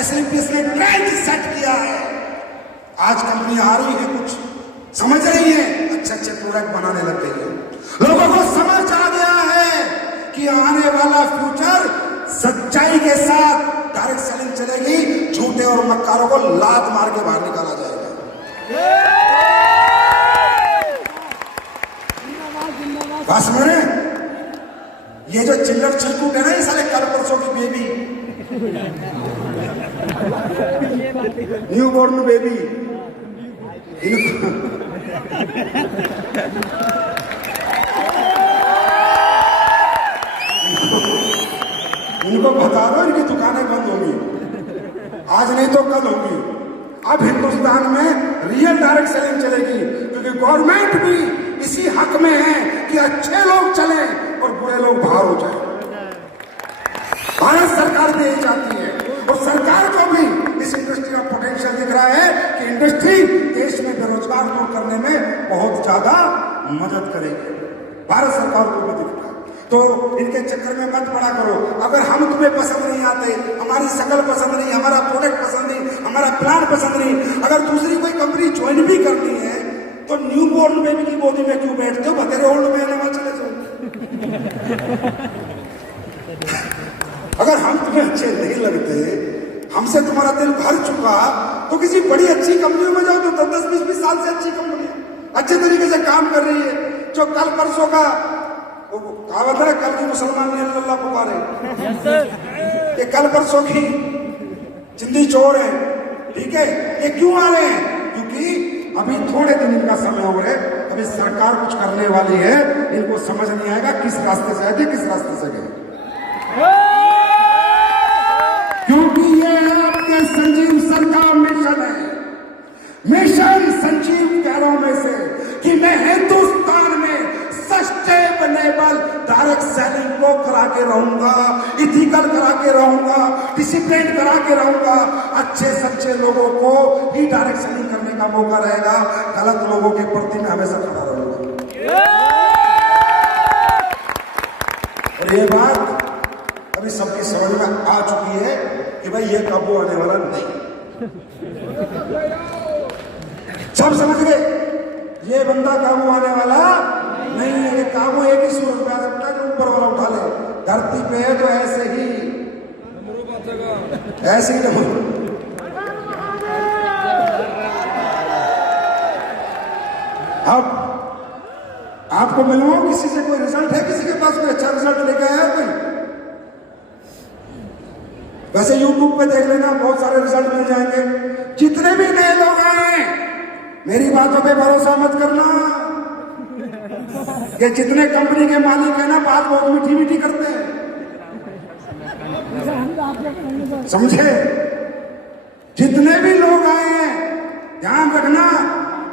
एसलीपीएस ने ट्रेंड सेट किया है। आज कंपनी आ रही है, कुछ समझ रही है, अच्छे अच्छे प्रोडक्ट बनाने लग गई है। लोगों को समझ आ गया है कि आने वाला फ्यूचर सच्चाई के साथ डायरेक्ट सेलिंग चलेगी, झूठे और मक्कारों को लात मार के बाहर निकाला जाएगा। बस मेरे ये जो चिल्लर चिलकूट है ना, ये साले कल परसों की बेबी, न्यू बोर्न बेबी, इनको बता दो इनकी दुकानें बंद होंगी, आज नहीं तो कल होंगी। अब हिंदुस्तान में रियल डायरेक्ट सेलिंग चलेगी, क्योंकि गवर्नमेंट भी इसी हक में है कि अच्छे लोग चलें और बुरे लोग बाहर हो जाएं। भारत सरकार भी यही चाहती है, और सरकार को भी इस इंडस्ट्री का पोटेंशियल दिख रहा है कि इंडस्ट्री देश में बेरोजगार दूर करने में बहुत ज्यादा मदद करेगी। भारत सरकार को भी दिख रहा है, तो इनके चक्कर में मत पड़ा करो। अगर हम तुम्हें पसंद नहीं आते, हमारी शक्ल पसंद नहीं, हमारा प्रोडक्ट पसंद नहीं, हमारा प्लान पसंद नहीं, अगर दूसरी कोई कंपनी ज्वाइन भी करनी है तो न्यू बोर्न बेबी की गोदी में क्यों बैठते हो? बतेरे ओल्ड मैन वहां चले जाओ। अगर हम तुम्हें अच्छे नहीं लगते, हमसे तुम्हारा दिल भर चुका, तो किसी बड़ी अच्छी कंपनियों में जाओ, तो 10-20 साल से अच्छी कंपनी अच्छे तरीके से काम कर रही है। जो कल परसों का कहावत है, कल की मुसलमान ने अल्लाह पुकारे, ये कल परसों की जिंदी चोर है, ठीक है। ये क्यों आ रहे हैं? क्योंकि अभी थोड़े दिन इनका समय हो रहे, अभी सरकार कुछ करने वाली है, इनको समझ नहीं आएगा किस रास्ते से आए, किस रास्ते से गए, क्योंकि ये आपके संजीव सर का मिशन है। मिशन संजीव प्यारों में से कि मैं हिंदुस्तान में सस्टेनेबल डायरेक्ट सेलिंग को करा के रहूंगा, इथिकल करा के रहूंगा, डिसिप्लिन करा के रहूंगा। अच्छे सच्चे लोगों को ही डायरेक्ट सेलिंग करने का मौका रहेगा, गलत लोगों के प्रति मैं हमेशा खड़ा रहूंगा। और ये बात अभी सबकी समझ में आ चुकी है कि भाई ये काबू आने वाला नहीं, सब समझ गए ये बंदा काबू आने वाला नहीं है। ये काबू एक ही सूरत में आ सकता है, जो ऊपर वाला उठा ले। धरती पे है तो ऐसे ही अब आपको मिलवाऊं किसी से, कोई रिजल्ट है किसी के पास, कोई अच्छा रिजल्ट लेके आया कोई? वैसे YouTube पे देख लेना, बहुत सारे रिजल्ट मिल जाएंगे। जितने भी नए लोग आए, मेरी बातों पे भरोसा मत करना। ये जितने कंपनी के मालिक है ना, बात बहुत मीठी मीठी करते हैं, समझे? जितने भी लोग आए हैं, ध्यान रखना,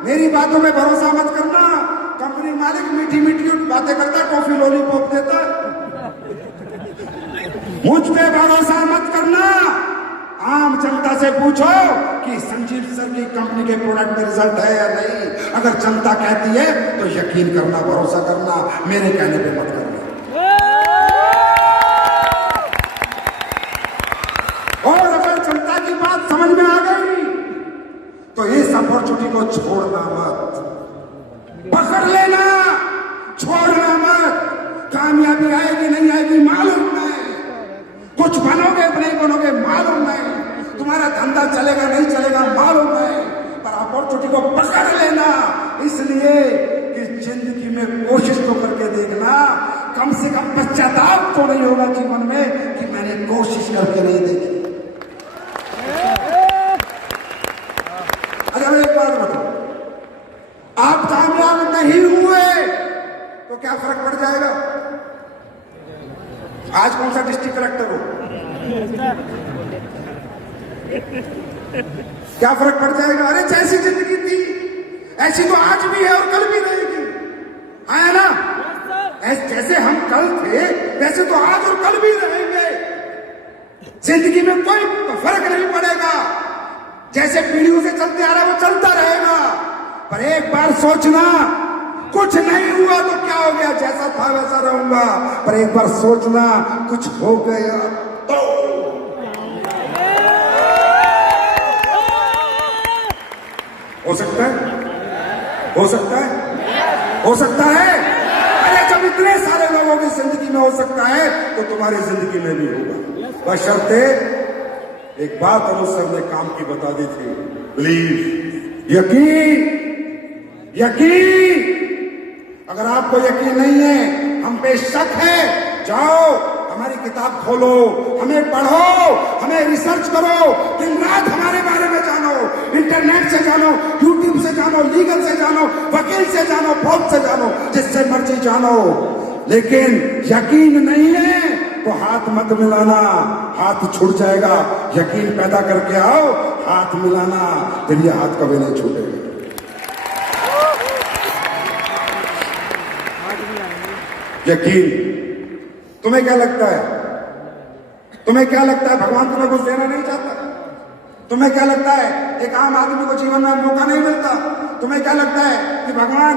मेरी बातों पे भरोसा मत करना। कंपनी मालिक मीठी मीठी बातें करता है, टॉफी लॉलीपॉप देता है, मुझ पे भरोसा मत करना। आम जनता से पूछो कि संजीव सर की कंपनी के प्रोडक्ट में रिजल्ट है या नहीं। अगर जनता कहती है तो यकीन करना, भरोसा करना, मेरे कहने पे मत करना। और अगर जनता की बात समझ में आ गई तो इस अपॉर्चुनिटी को छोड़ना मत, पकड़ लेना, छोड़ना मत। कामयाबी आएगी नहीं आएगी मालूम नहीं, कुछ बनोगे नहीं बनोगे मालूम नहीं, तुम्हारा धंधा चलेगा नहीं चलेगा मालूम नहीं, पर अपॉर्चुनिटी को पकड़ लेना। इसलिए कि जिंदगी में कोशिश तो करके देखना, कम से कम पश्चाताप तो नहीं होगा जीवन में कि मैंने कोशिश करके नहीं देखी। अगर एक बात बताओ, आप कामयाब नहीं हुए तो क्या फर्क पड़ जाएगा? आज कौन सा डिस्ट्रिक्ट कलेक्टर हो, क्या फर्क पड़ जाएगा? अरे जैसी जिंदगी थी ऐसी तो आज भी है और कल भी रहेगी, है ना? जैसे हम कल थे वैसे तो आज और कल भी रहेंगे। जिंदगी में कोई फर्क नहीं पड़ेगा, जैसे पीढ़ियों से चलते आ रहा है वो चलता रहेगा। पर एक बार सोचना, कुछ नहीं हुआ तो क्या हो गया, जैसा था वैसा रहूंगा। पर एक बार सोचना, कुछ हो गया तो हो सकता है? हो सकता है? हो सकता है? अरे जब इतने सारे लोगों की जिंदगी में हो सकता है तो तुम्हारी जिंदगी में भी होगा। बशर्ते एक बात अनु सर ने काम की बता दी थी, बिलीव, यकीन, यकीन। अगर आपको यकीन नहीं है, हम पे शक है, जाओ हमारी किताब खोलो, हमें पढ़ो, हमें रिसर्च करो, दिन रात हमारे बारे में जानो, इंटरनेट से जानो, यूट्यूब से जानो, लीगल से जानो, वकील से जानो, फौज से जानो, जिससे मर्जी जानो। लेकिन यकीन नहीं है तो हाथ मत मिलाना, हाथ छूट जाएगा। यकीन पैदा करके आओ, हाथ मिलाना, फिर ये हाथ कभी नहीं छूटेगा। यकीन। तुम्हें क्या लगता है? तुम्हें क्या लगता है भगवान तुम्हें कुछ देना नहीं चाहता? तुम्हें क्या लगता है एक आम आदमी को जीवन में मौका नहीं मिलता? तुम्हें क्या लगता है कि भगवान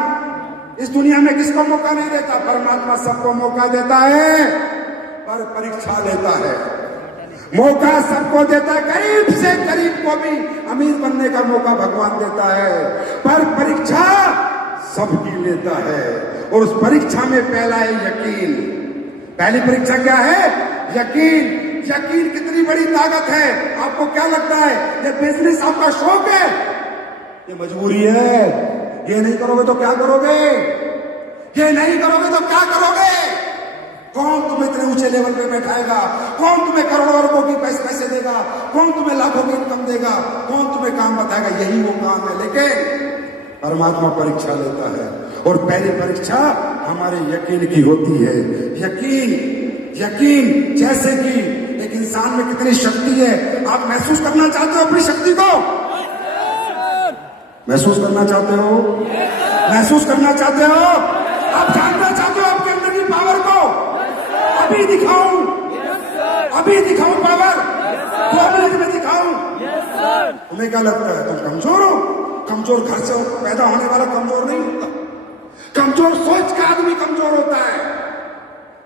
इस दुनिया में किसको मौका नहीं देता? परमात्मा सबको मौका देता है, पर परीक्षा लेता है। मौका सबको देता है, गरीब से गरीब को भी अमीर बनने का मौका भगवान देता है, पर परीक्षा सबकी लेता है। और उस परीक्षा में पहला है यकीन। पहली परीक्षा क्या है? यकीन। यकीन कितनी बड़ी ताकत है। आपको क्या लगता है ये बिजनेस आपका शौक है? ये मजबूरी है। ये नहीं करोगे तो क्या करोगे? ये नहीं करोगे तो क्या करोगे? कौन तुम्हें इतने ऊंचे लेवल पे बैठाएगा? कौन तुम्हें करोड़ों अरबों की पैसे देगा? कौन तुम्हें लाखों की इनकम देगा? कौन तुम्हें काम बताएगा? यही वो काम है। लेकिन परमात्मा परीक्षा लेता है, और पहली परीक्षा हमारे यकीन की होती है। यकीन, यकीन। जैसे कि एक इंसान में कितनी शक्ति है, आप महसूस करना चाहते हो अपनी शक्ति को? महसूस करना चाहते हो? महसूस करना चाहते हो? आप जानना चाहते हो आपके अंदर की पावर को? अभी दिखाऊं, अभी दिखाऊं पावर, 2 मिनट में दिखाऊं। तुम्हें क्या लगता है तुम कमजोर हो? कमजोर घर से पैदा होने वाला कमजोर नहीं होता। कमजोर सोच का आदमी कमजोर होता है।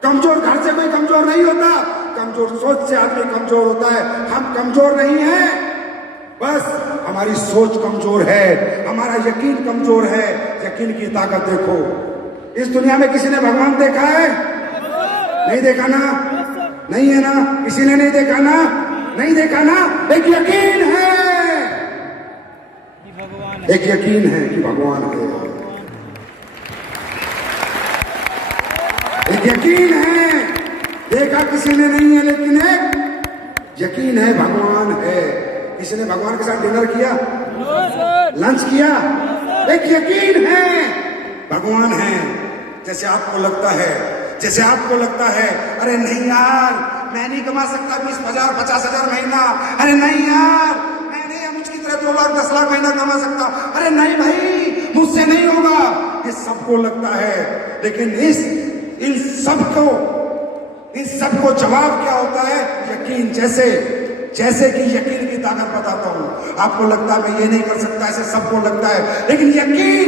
कमजोर घर से कोई कमजोर नहीं होता, कमजोर सोच से आदमी कमजोर होता है। हम कमजोर नहीं हैं, बस हमारी सोच कमजोर है, हमारा यकीन कमजोर है। यकीन की ताकत देखो। इस दुनिया में किसी ने भगवान देखा है? नहीं देखा ना? नहीं है ना? किसी ने नहीं देखा ना? नहीं देखा ना? एक यकीन है, एक यकीन है कि भगवान है। एक यकीन है, देखा किसी ने नहीं है, लेकिन एक यकीन है भगवान है। किसी ने भगवान के साथ डिनर किया? लंच किया? एक यकीन है भगवान है। जैसे आपको लगता है, जैसे आपको लगता है अरे नहीं यार मैं नहीं कमा सकता 20,000 50,000 महीना, अरे नहीं यार मैं नहीं मुझकी तरह 2 लाख 10 लाख महीना कमा सकता, अरे नहीं भाई मुझसे नहीं होगा। ये सबको लगता है, लेकिन इन सबको जवाब क्या होता है? यकीन। जैसे कि यकीन की ताकत बताता हूं। आपको लगता है मैं ये नहीं कर सकता, ऐसे सबको लगता है, लेकिन यकीन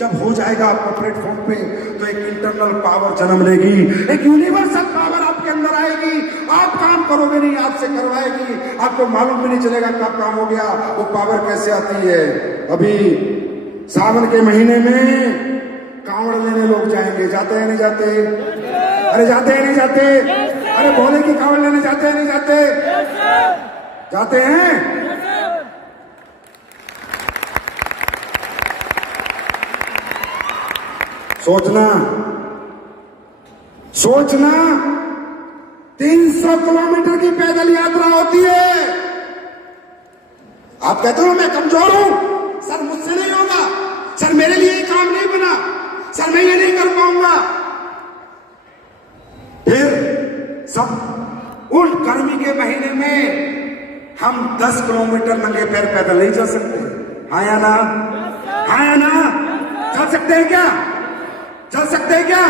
जब हो जाएगा आपको प्लेटफॉर्म पे तो एक इंटरनल पावर जन्म लेगी, एक यूनिवर्सल पावर आपके अंदर आएगी। आप काम करोगे नहीं, आपसे करवाएगी, आपको मालूम भी नहीं चलेगा कब काम हो गया। वो पावर कैसे आती है? अभी सावन के महीने में कांवड़ लेने लोग जाएंगे, जाते हैं नहीं जाते? अरे जाते हैं नहीं जाते? अरे भोले की कांवड़ लेने जाते हैं नहीं जाते? जाते हैं। सोचना 300 किलोमीटर की पैदल यात्रा होती है। आप कहते हो मैं कमजोर हूं, सर मुझसे नहीं होगा, सर मेरे लिए ये काम नहीं बना, सर मैं ये नहीं कर पाऊंगा। फिर सब उन गर्मी के महीने में हम 10 किलोमीटर नंगे पैर पैदल नहीं चल सकते। हाँ या ना? हाँ या ना? चल सकते हैं क्या? चल सकते हैं क्या?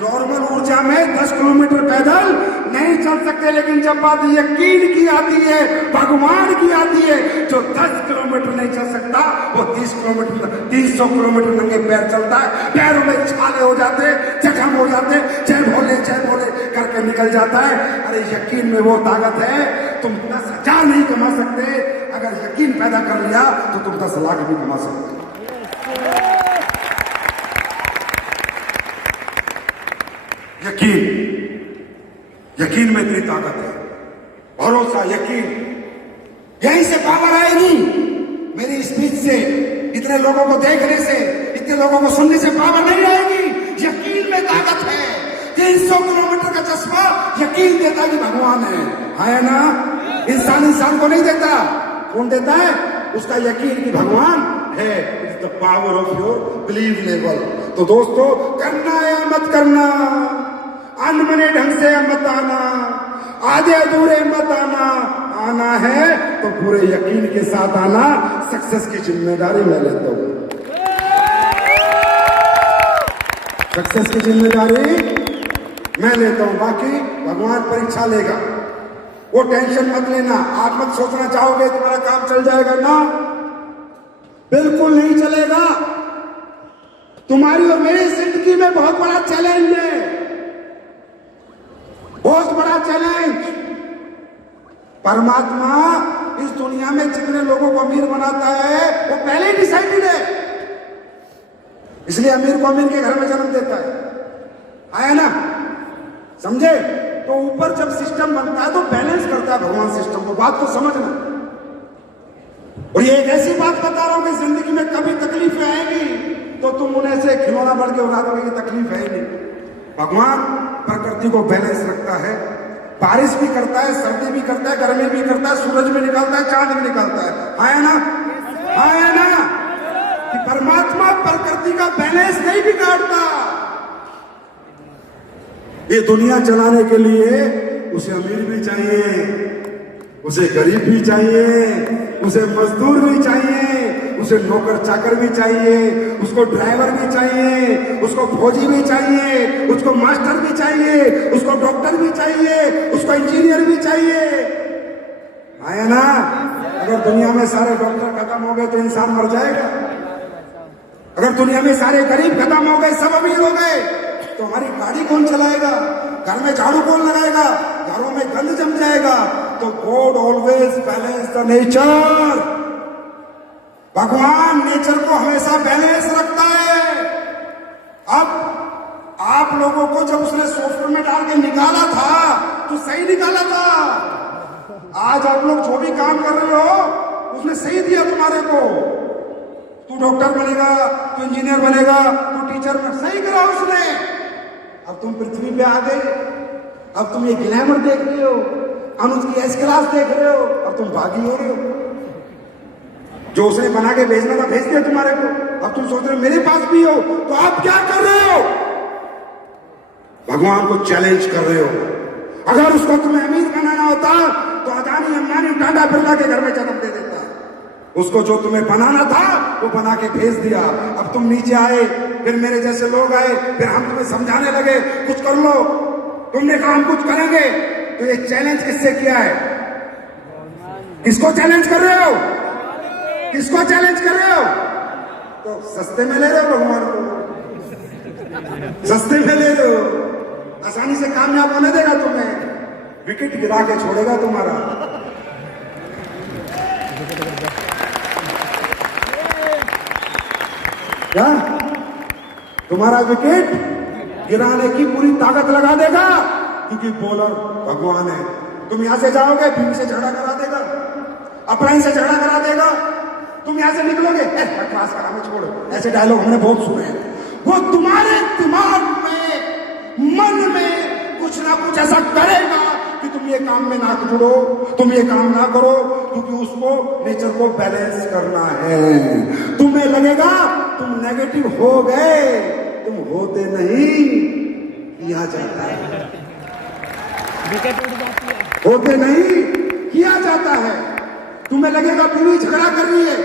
नॉर्मल ऊर्जा में 10 किलोमीटर पैदल नहीं चल सकते, लेकिन जब बात यकीन की आती है, भगवान की आती है, जो 10 किलोमीटर नहीं चल सकता वो 30 किलोमीटर 300 किलोमीटर नंगे पैर चलता है। पैरों में छाले हो जाते, जख्म हो जाते, जय भोले करके निकल जाता है। अरे यकीन में वो ताकत है, तुम 10,000 नहीं कमा सकते, अगर यकीन पैदा कर लिया तो तुम 10 लाख भी कमा सकते। यकीन में इतनी ताकत है, भरोसा, यकीन, यहीं से पावर आएगी। मेरी स्पीच से, इतने लोगों को देखने से, इतने लोगों को सुनने से पावर नहीं आएगी। यकीन में ताकत है। 300 किलोमीटर का चश्मा यकीन देता कि भगवान है ना? इंसान को नहीं देता, कौन देता है? उसका यकीन कि भगवान है। It's the power of your believe level. तो दोस्तों, करना या मत करना, अनबने ढंग से मत आना, आधे अधूरे मत आना, आना है तो पूरे यकीन के साथ आना। सक्सेस की जिम्मेदारी मैं लेता हूं, सक्सेस की जिम्मेदारी मैं लेता हूं, बाकी भगवान परीक्षा लेगा, वो टेंशन मत लेना। आप मत सोचना चाहोगे तुम्हारा काम चल जाएगा, ना, बिल्कुल नहीं चलेगा। तुम्हारी और मेरी जिंदगी में बहुत बड़ा चैलेंज है, बहुत बड़ा चैलेंज। परमात्मा इस दुनिया में जितने लोगों को अमीर बनाता है वो पहले ही डिसाइडेड है, इसलिए अमीर को अमीर के घर में जन्म देता है, आया ना, समझे? तो ऊपर जब सिस्टम बनता है तो बैलेंस करता है भगवान सिस्टम को, बात को समझना। और ये एक ऐसी बात बता रहा हूं कि जिंदगी में कभी तकलीफें आएंगी तो तुम उन्हें से खिलौना बढ़ के उड़ा दोगे कि तकलीफ है ही नहीं। भगवान प्रकृति को बैलेंस रखता है, बारिश भी करता है, सर्दी भी करता है, गर्मी भी करता है, सूरज भी निकलता है, चांद भी निकलता है, आया ना, आया ना? कि परमात्मा प्रकृति का बैलेंस नहीं बिगाड़ता। ये दुनिया चलाने के लिए उसे अमीर भी चाहिए, उसे गरीब भी चाहिए, उसे मजदूर भी चाहिए, उसे नौकर चाकर भी चाहिए, उसको ड्राइवर भी चाहिए, उसको फौजी भी चाहिए, उसको मास्टर भी चाहिए, उसको डॉक्टर भी चाहिए, उसको इंजीनियर भी चाहिए, आया ना? अगर दुनिया में सारे डॉक्टर खत्म हो गए तो इंसान मर जाएगा। अगर दुनिया में सारे गरीब खत्म हो गए, सब अमीर हो गए, तो हमारी गाड़ी कौन चलाएगा? घर में झाड़ू कौन लगाएगा? घरों में गंद जम जाएगा। तो God always balance the nature. भगवान नेचर को हमेशा बैलेंस रखता है। अब आप लोगों को जब उसने सॉफ्टवेयर में डाल के निकाला था तो सही निकाला था। आज आप लोग जो भी काम कर रहे हो उसने सही दिया तुम्हारे को। तू डॉक्टर बनेगा, तू इंजीनियर बनेगा, तू टीचर बनेगा, सही करा उसने। अब तुम पृथ्वी पे आ गए, अब तुम ये ग्लैमर देख रहे हो, अनुज की एस क्लास देख रहे हो, अब तुम भागी हो रहे हो। जो उसने बना के भेजना था भेज दिया तुम्हारे को, अब तुम सोच रहे हो मेरे पास भी हो, तो आप क्या कर रहे हो? भगवान को चैलेंज कर रहे हो। अगर उसको तुम्हें अमीर बनाना होता तो अदानी, अंबानी, टाटा, बिरला के घर में जन्म दे देता। उसको जो तुम्हें बनाना था वो बना के भेज दिया। अब तुम नीचे आए, फिर मेरे जैसे लोग आए, फिर हम तुम्हें समझाने लगे कुछ कर लो, तुमने कहा हम कुछ करेंगे। तो ये चैलेंज किससे किया है? किसको चैलेंज कर रहे हो? किसको चैलेंज कर रहे हो? तो सस्ते में ले रहे हो भगवान को, सस्ते में ले रहे हो। आसानी से कामयाब होने देगा तुम्हें, विकेट गिरा के छोड़ेगा तुम्हारा। क्या तुम्हारा विकेट गिराने की पूरी ताकत लगा देगा, क्योंकि बॉलर भगवान है। तुम यहां से जाओगे, भीम से झगड़ा करा देगा, अपराइन से झगड़ा करा देगा। तुम यहां से निकलोगे, बकवास करा मैं, छोड़ो, ऐसे डायलॉग हमने बहुत सुने हैं। वो तुम्हारे दिमाग में, मन में कुछ ना कुछ ऐसा करेगा कि तुम ये काम में ना जुड़ो, तुम ये काम ना करो, क्योंकि उसको नेचर को बैलेंस करना है। तुम्हें लगेगा तुम नेगेटिव हो गए, तुम होते नहीं, किया जाता है, होते नहीं, किया जाता है। तुम्हें लगेगा बीवी झगड़ा कर रही है,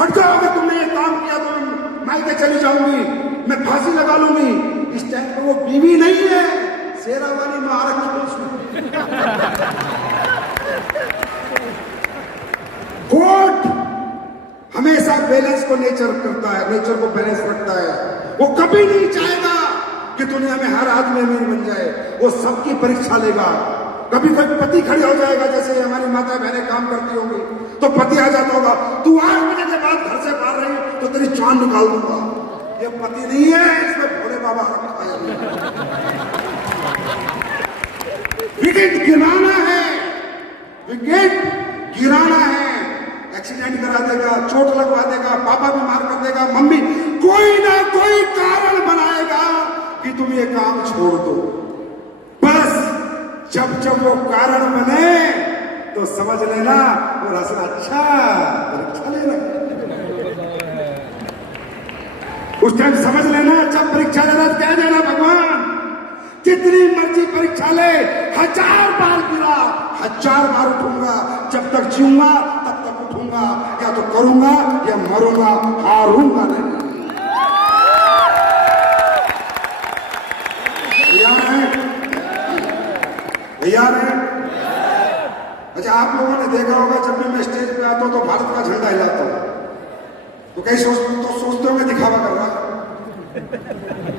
हट जाओगे, तुमने ये काम किया तो मैं मायके चली जाऊंगी, मैं फांसी लगा लूंगी। इस टाइम पे वो बीवी नहीं है, शेरा वाली मां रखी है उसमें। कोर्ट हमेशा बैलेंस को नेचर करता है, नेचर को बैलेंस रखता है। वो कभी नहीं चाहेगा कि दुनिया में हर आदमी अमीर बन जाए, वो सबकी परीक्षा लेगा। कभी कोई पति खड़ी हो जाएगा, जैसे हमारी माता बहनें काम करती होंगी, तो पति आ जाता होगा, तू 8 बजे के बाद घर से बाहर रही तो तेरी जान निकाल दूंगा। ये पति नहीं है, इसमें भोले बाबा रखा है। विकेट गिराना है, विकेट गिराना है। एक्सीडेंट करा देगा, चोट लगवा देगा, पापा बीमार कर देगा, मम्मी कोई ना कोई कारण बनाएगा कि तुम ये काम छोड़ दो। बस जब जब वो कारण बने तो समझ लेना वो रास्ता अच्छा परीक्षा लेना। उस टाइम समझ लेना, जब परीक्षा लेना कह देना भगवान जितनी मर्जी परीक्षा ले, 1000 बार गिरा 1000 बार उठूंगा, जब तक जीऊंगा तब तक उठूंगा, या तो करूंगा या मरूंगा, हारूंगा नहीं। भैया है। अच्छा, आप लोगों ने देखा होगा जब भी मैं स्टेज पे आता हूं तो भारत का झंडा हिलाता हूं, तो कई सोचते होंगे दिखावा कर रहा है,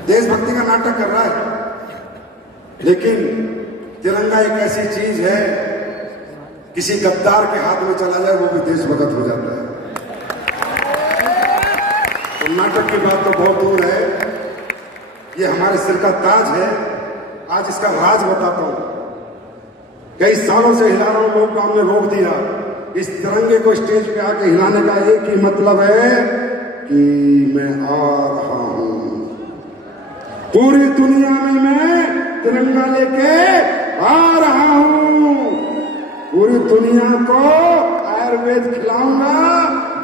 देशभक्ति का नाटक कर रहा है। लेकिन तिरंगा एक ऐसी चीज है, किसी गद्दार के हाथ में चला जाए वो भी देशभक्त हो जाता है। तो नाटक की बात तो बहुत दूर है, ये हमारे सिर का ताज है। आज इसका राज बताता हूं। कई सालों से हिला रहा हूं, लॉकडाउन में रोक दिया। इस तिरंगे को स्टेज पे आके हिलाने का एक ही मतलब है कि मैं आ रहा हूं, पूरी दुनिया में मैं तिरंगा लेके आ रहा हूं, पूरी दुनिया को आयुर्वेद खिलाऊंगा,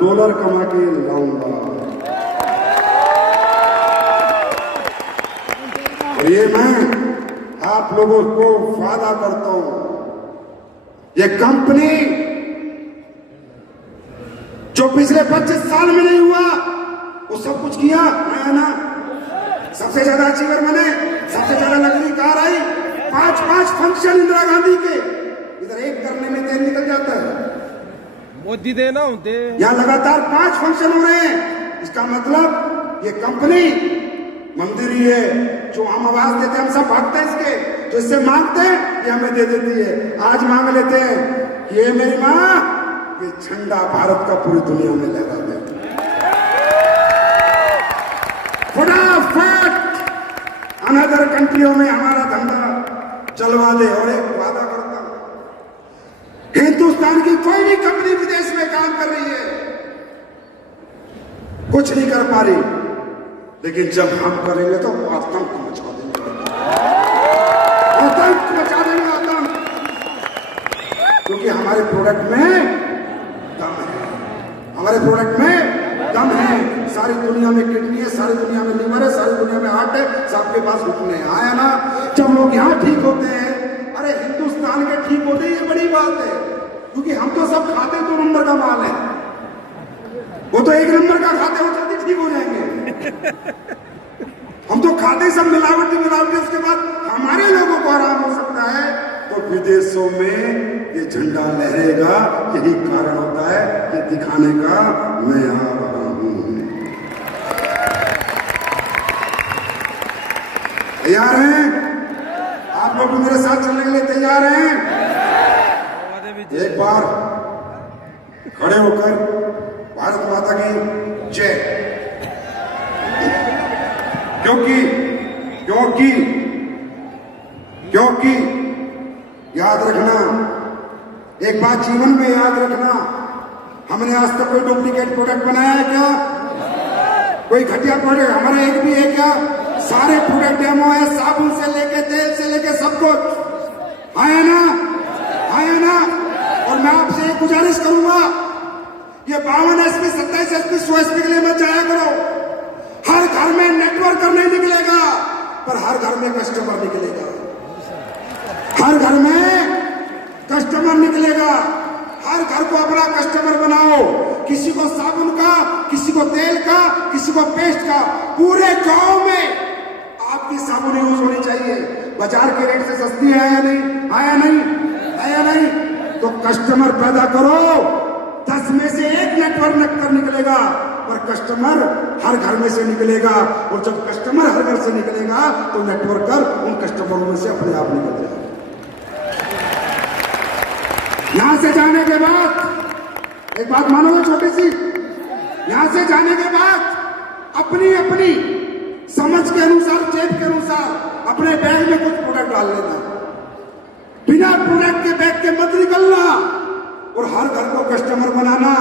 डॉलर कमा के लाऊंगा। और ये मैं आप लोगों को वादा करता हूं, ये कंपनी जो पिछले 25 साल में नहीं हुआ वो सब कुछ किया है ना। सबसे ज्यादा अचीवर बने, सबसे ज्यादा लग्जरी कार आई, 5 फंक्शन इंदिरा गांधी के, इधर एक करने में तेल निकल जाता है। मोदी देना होते यहां लगातार 5 फंक्शन हो रहे हैं। इसका मतलब ये कंपनी मंदिर ही है, जो हम आवाज देते हैं हम सब भागते हैं इसके, तो इससे मांगते हैं ये हमें दे देती है। आज मांग लेते हैं कि ये मेरी मां ये झंडा भारत का पूरी दुनिया में लहरा दे। फटाफट अनदर कंट्रियों में हमारा धंधा चलवा दे। और एक वादा करता हूं, हिंदुस्तान की कोई भी कंपनी विदेश में काम कर रही है, कुछ नहीं कर पा रही, लेकिन जब हम करेंगे तो आतंक मचा देंगे, आतंक मचा देंगे, आतंक। क्योंकि हमारे प्रोडक्ट में दम है, हमारे प्रोडक्ट में दम है। सारी दुनिया में किडनी है, सारी दुनिया में लीवर है, सारी दुनिया में हार्ट है, सबके पास घुटने हैं। आया ना, जब लोग यहाँ ठीक होते हैं, अरे हिंदुस्तान के ठीक होते ये बड़ी बात है। क्योंकि हम तो सब खाते 2 नंबर का माल है, वो तो 1 नंबर का खाते हो, जल्दी ठीक हो जाएंगे। हम तो खाते सब मिलावटी, उसके बाद हमारे लोगों को आराम हो सकता है, तो विदेशों में ये झंडा लहरेगा। यही कारण होता है ये दिखाने का मैं आ रहा हूं। तैयार हैं आप लोग? मेरे साथ चलने के लिए तैयार हैं? एक बार खड़े होकर भारत माता की जय। क्योंकि याद रखना, एक बात जीवन में याद रखना, हमने आज तक कोई डुप्लीकेट प्रोडक्ट बनाया है क्या? कोई घटिया प्रोडक्ट हमारा एक भी है क्या? सारे प्रोडक्ट डेमो है, साबुन से लेके तेल से लेके सब कुछ है ना, है ना। और मैं आपसे एक गुजारिश करूंगा, ये 52 SP 27 SP 100 SP के लिए मत जाया करो। हर घर में नेटवर्कर नहीं निकलेगा, पर हर घर में कस्टमर निकलेगा, हर घर में कस्टमर निकलेगा। हर घर को अपना कस्टमर बनाओ, किसी को साबुन का, किसी को तेल का, किसी को पेस्ट का। पूरे गांव में आप की साबुन यूज होनी चाहिए, बाजार के रेट से सस्ती है या नहीं, आया नहीं, आया नहीं। तो कस्टमर पैदा करो, 10 में से 1 नेटवर्क कर निकलेगा, पर कस्टमर हर घर में से निकलेगा, और जब कस्टमर हर घर से निकलेगा तो नेटवर्कर उन कस्टमरों में से अपने आप निकल जाएगा। यहां से जाने के बाद एक बात मानोगे छोटी सी, यहां से जाने के बाद अपनी अपनी समझ के अनुसार, जेब के अनुसार अपने बैग में कुछ प्रोडक्ट डाल लेना, बिना प्रोडक्ट के बैग के मत निकलना, और हर घर को कस्टमर बनाना।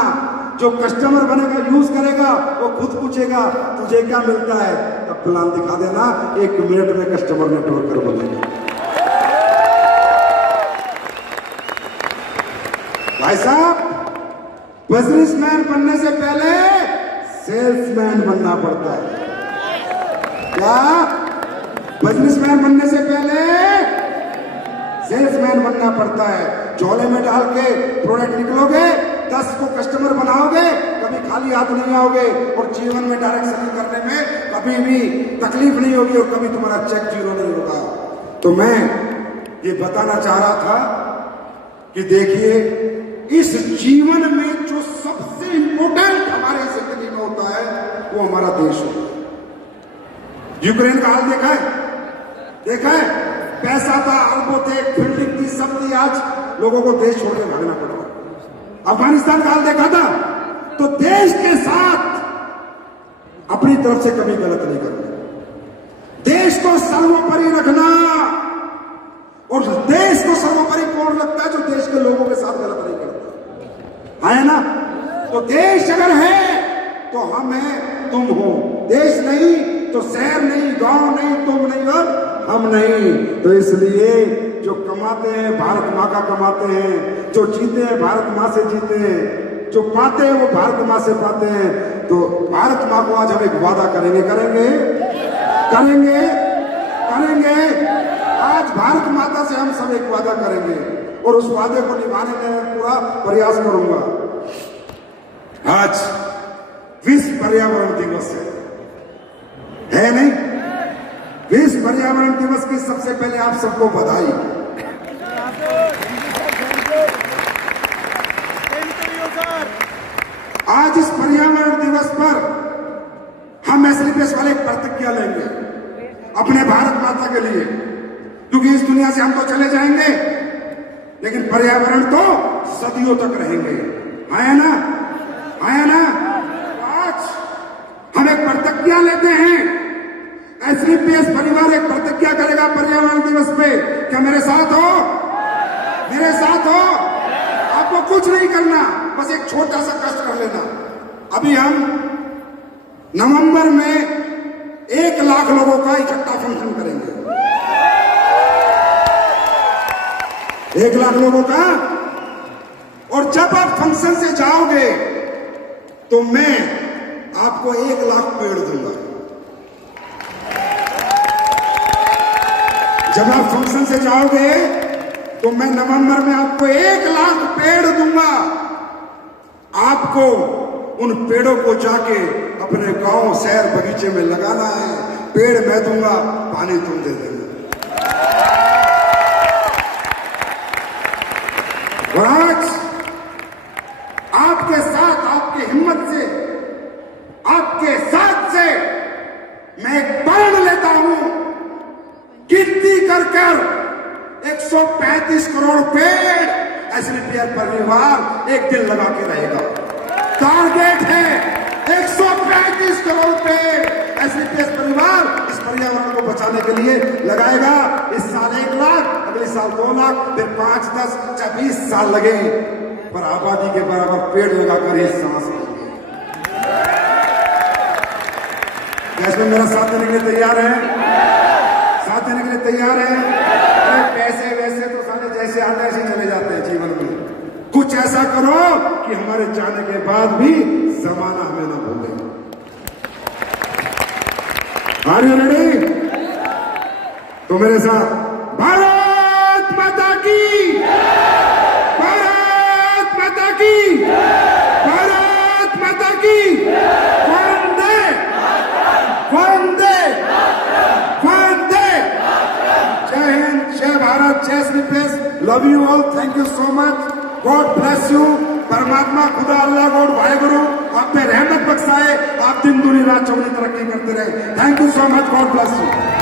जो कस्टमर बनेगा, यूज करेगा, वो खुद पूछेगा तुझे क्या मिलता है, तब प्लान दिखा देना, 1 मिनट में कस्टमर नेटवर्कर बनेगा। भाई साहब, बिजनेसमैन बनने से पहले सेल्समैन बनना पड़ता है। क्या? बिजनेसमैन बनने से पहले सेल्समैन बनना पड़ता है। झोले में डाल के प्रोडक्ट निकलोगे, 10 को कस्टमर बनाओगे, कभी खाली हाथ नहीं आओगे, और जीवन में डायरेक्ट सेलिंग करने में कभी भी तकलीफ नहीं होगी, और कभी तुम्हारा चेक जीरो नहीं होगा। तो मैं ये बताना चाह रहा था कि देखिए, इस जीवन में जो सबसे इंपॉर्टेंट हमारे जिंदगी में होता है वो हमारा देश होता है। यूक्रेन का हाल देखा है, देखा है? पैसा था, अरबों थे, बिल्डिंग थी, सब थी, आज लोगों को देश छोड़ के भागना पड़ा। अफगानिस्तान का हाल देखा था, तो देश के साथ अपनी तरफ से कभी गलत नहीं करना, देश को सर्वोपरि रखना, और देश को सर्वोपरि कौन रखता है? जो देश के लोगों के साथ गलत नहीं करता है ना। तो देश अगर है तो हम हैं, तुम हो। देश नहीं तो शहर नहीं, गांव नहीं, तुम नहीं और हम नहीं। तो इसलिए जो कमाते हैं भारत माँ का कमाते हैं, जो जीते हैं भारत माँ से जीते हैं, जो पाते हैं वो भारत माँ से पाते हैं। तो भारत माँ को आज हम एक वादा करेंगे, करेंगे, करेंगे, करेंगे। आज भारत माता से हम सब एक वादा करेंगे, और उस वादे को निभाने में पूरा प्रयास करूंगा। आज विश्व पर्यावरण दिवस है नहीं? विश्व पर्यावरण दिवस की सबसे पहले आप सबको बधाई। आज इस पर्यावरण दिवस पर हम एसलीपीएस वाले एक प्रतिज्ञा लेंगे अपने भारत माता के लिए, क्योंकि इस दुनिया से हम तो चले जाएंगे, लेकिन पर्यावरण तो सदियों तक रहेंगे। आया ना, आया ना। आज हम एक प्रतिज्ञा लेते हैं, एसलीपीएस परिवार एक प्रतिज्ञा करेगा पर्यावरण दिवस पे। क्या मेरे साथ हो? मेरे साथ हो? आपको कुछ नहीं करना, बस एक छोटा सा कष्ट कर लेना। अभी हम नवंबर में 1 लाख लोगों का इकट्ठा फंक्शन करेंगे, 1 लाख लोगों का। और जब आप फंक्शन से जाओगे तो मैं आपको 1 लाख पेड़ दूंगा। जब आप फंक्शन से जाओगे तो मैं नवंबर में आपको 1 लाख पेड़ दूंगा। आपको उन पेड़ों को जाके अपने गांव, शहर, बगीचे में लगाना है। पेड़ मैं दूंगा, पानी तुम दे देना। और आज आपके साथ, आपकी हिम्मत से, आपके साथ से मैं एक प्रण लेता हूं, गिनती कर कर 135 करोड़ पेड़ एसलीपीएस परिवार एक दिन लगा के रहेगा। टारगेट है 135 करोड़ पेड़ एसलीपीएस परिवार इस पर्यावरण को बचाने के लिए लगाएगा। इस साल 1 लाख, अगले साल 2 लाख, फिर 5, 10, 20 साल लगे, पर आबादी के बराबर पेड़ लगाकर ये सांस लेंगे। इसमें मेरा साथ देने के लिए तैयार है? साथ देने के लिए तैयार है? पैसे वैसे तो सारे जैसे आते हैं ऐसे चले जाते हैं जीवन में। कुछ ऐसा करो कि हमारे जाने के बाद भी जमाना हमें ना भूले। Are you ready? तो मेरे साथ भारत माता की, भारत माता की, भारत माता की, वंदे, वंदे, वंदे। Love you all, thank you so much, God bless you. परमात्मा खुदा अल्लाह गॉड वाहेगुरु आप पे रहमत बख्शाए, आप दिन दुनी रात चौगनी तरक्की करते रहे। Thank you so much, God bless you.